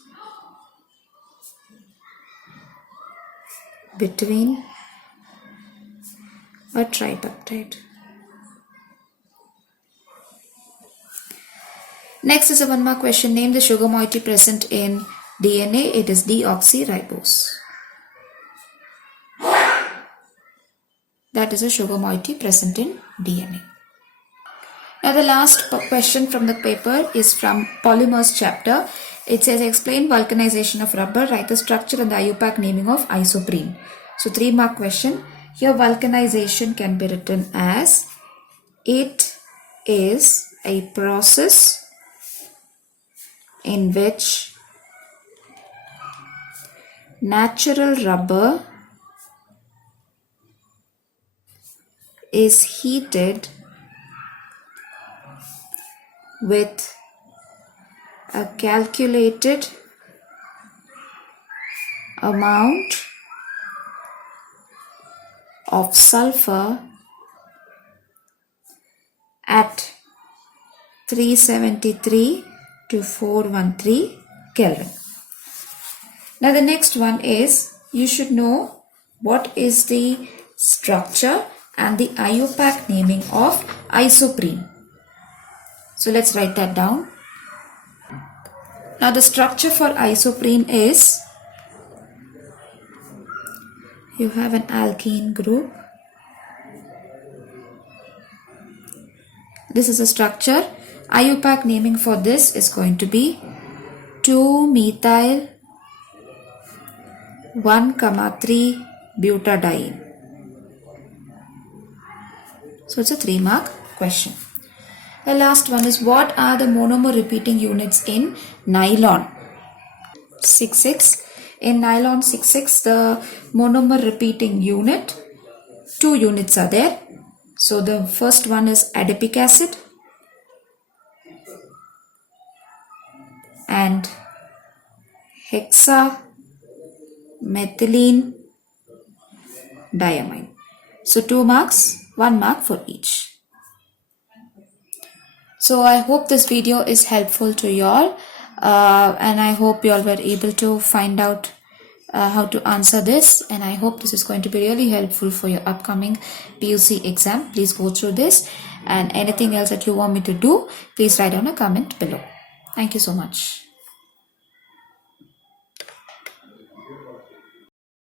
between a tripeptide. Next is a 1 mark question. Name the sugar moiety present in DNA. It is deoxyribose. That is a sugar moiety present in DNA. Now the last question from the paper is from polymers chapter. It says explain vulcanization of rubber, write the structure and the IUPAC naming of isoprene. So 3 mark question. Here vulcanization can be written as it is a process in which natural rubber is heated with a calculated amount of sulfur at 373 to 413 Kelvin. Now the next one is you should know what is the structure and the IUPAC naming of isoprene. So let's write that down. Now the structure for isoprene is you have an alkene group. This is a structure. IUPAC naming for this is going to be 2-methyl 1,3 butadiene. So it's a 3-mark question. The last one is, what are the monomer repeating units in nylon? 6,6. In nylon 6,6, the monomer repeating unit, 2 units are there. So the first one is adipic acid and hexamethylene diamine. So 2 marks, 1 mark for each. So I hope this video is helpful to you all, and I hope you all were able to find out how to answer this, and I hope this is going to be really helpful for your upcoming PUC exam. Please go through this, and anything else that you want me to do, please write down a comment below. Thank you so much.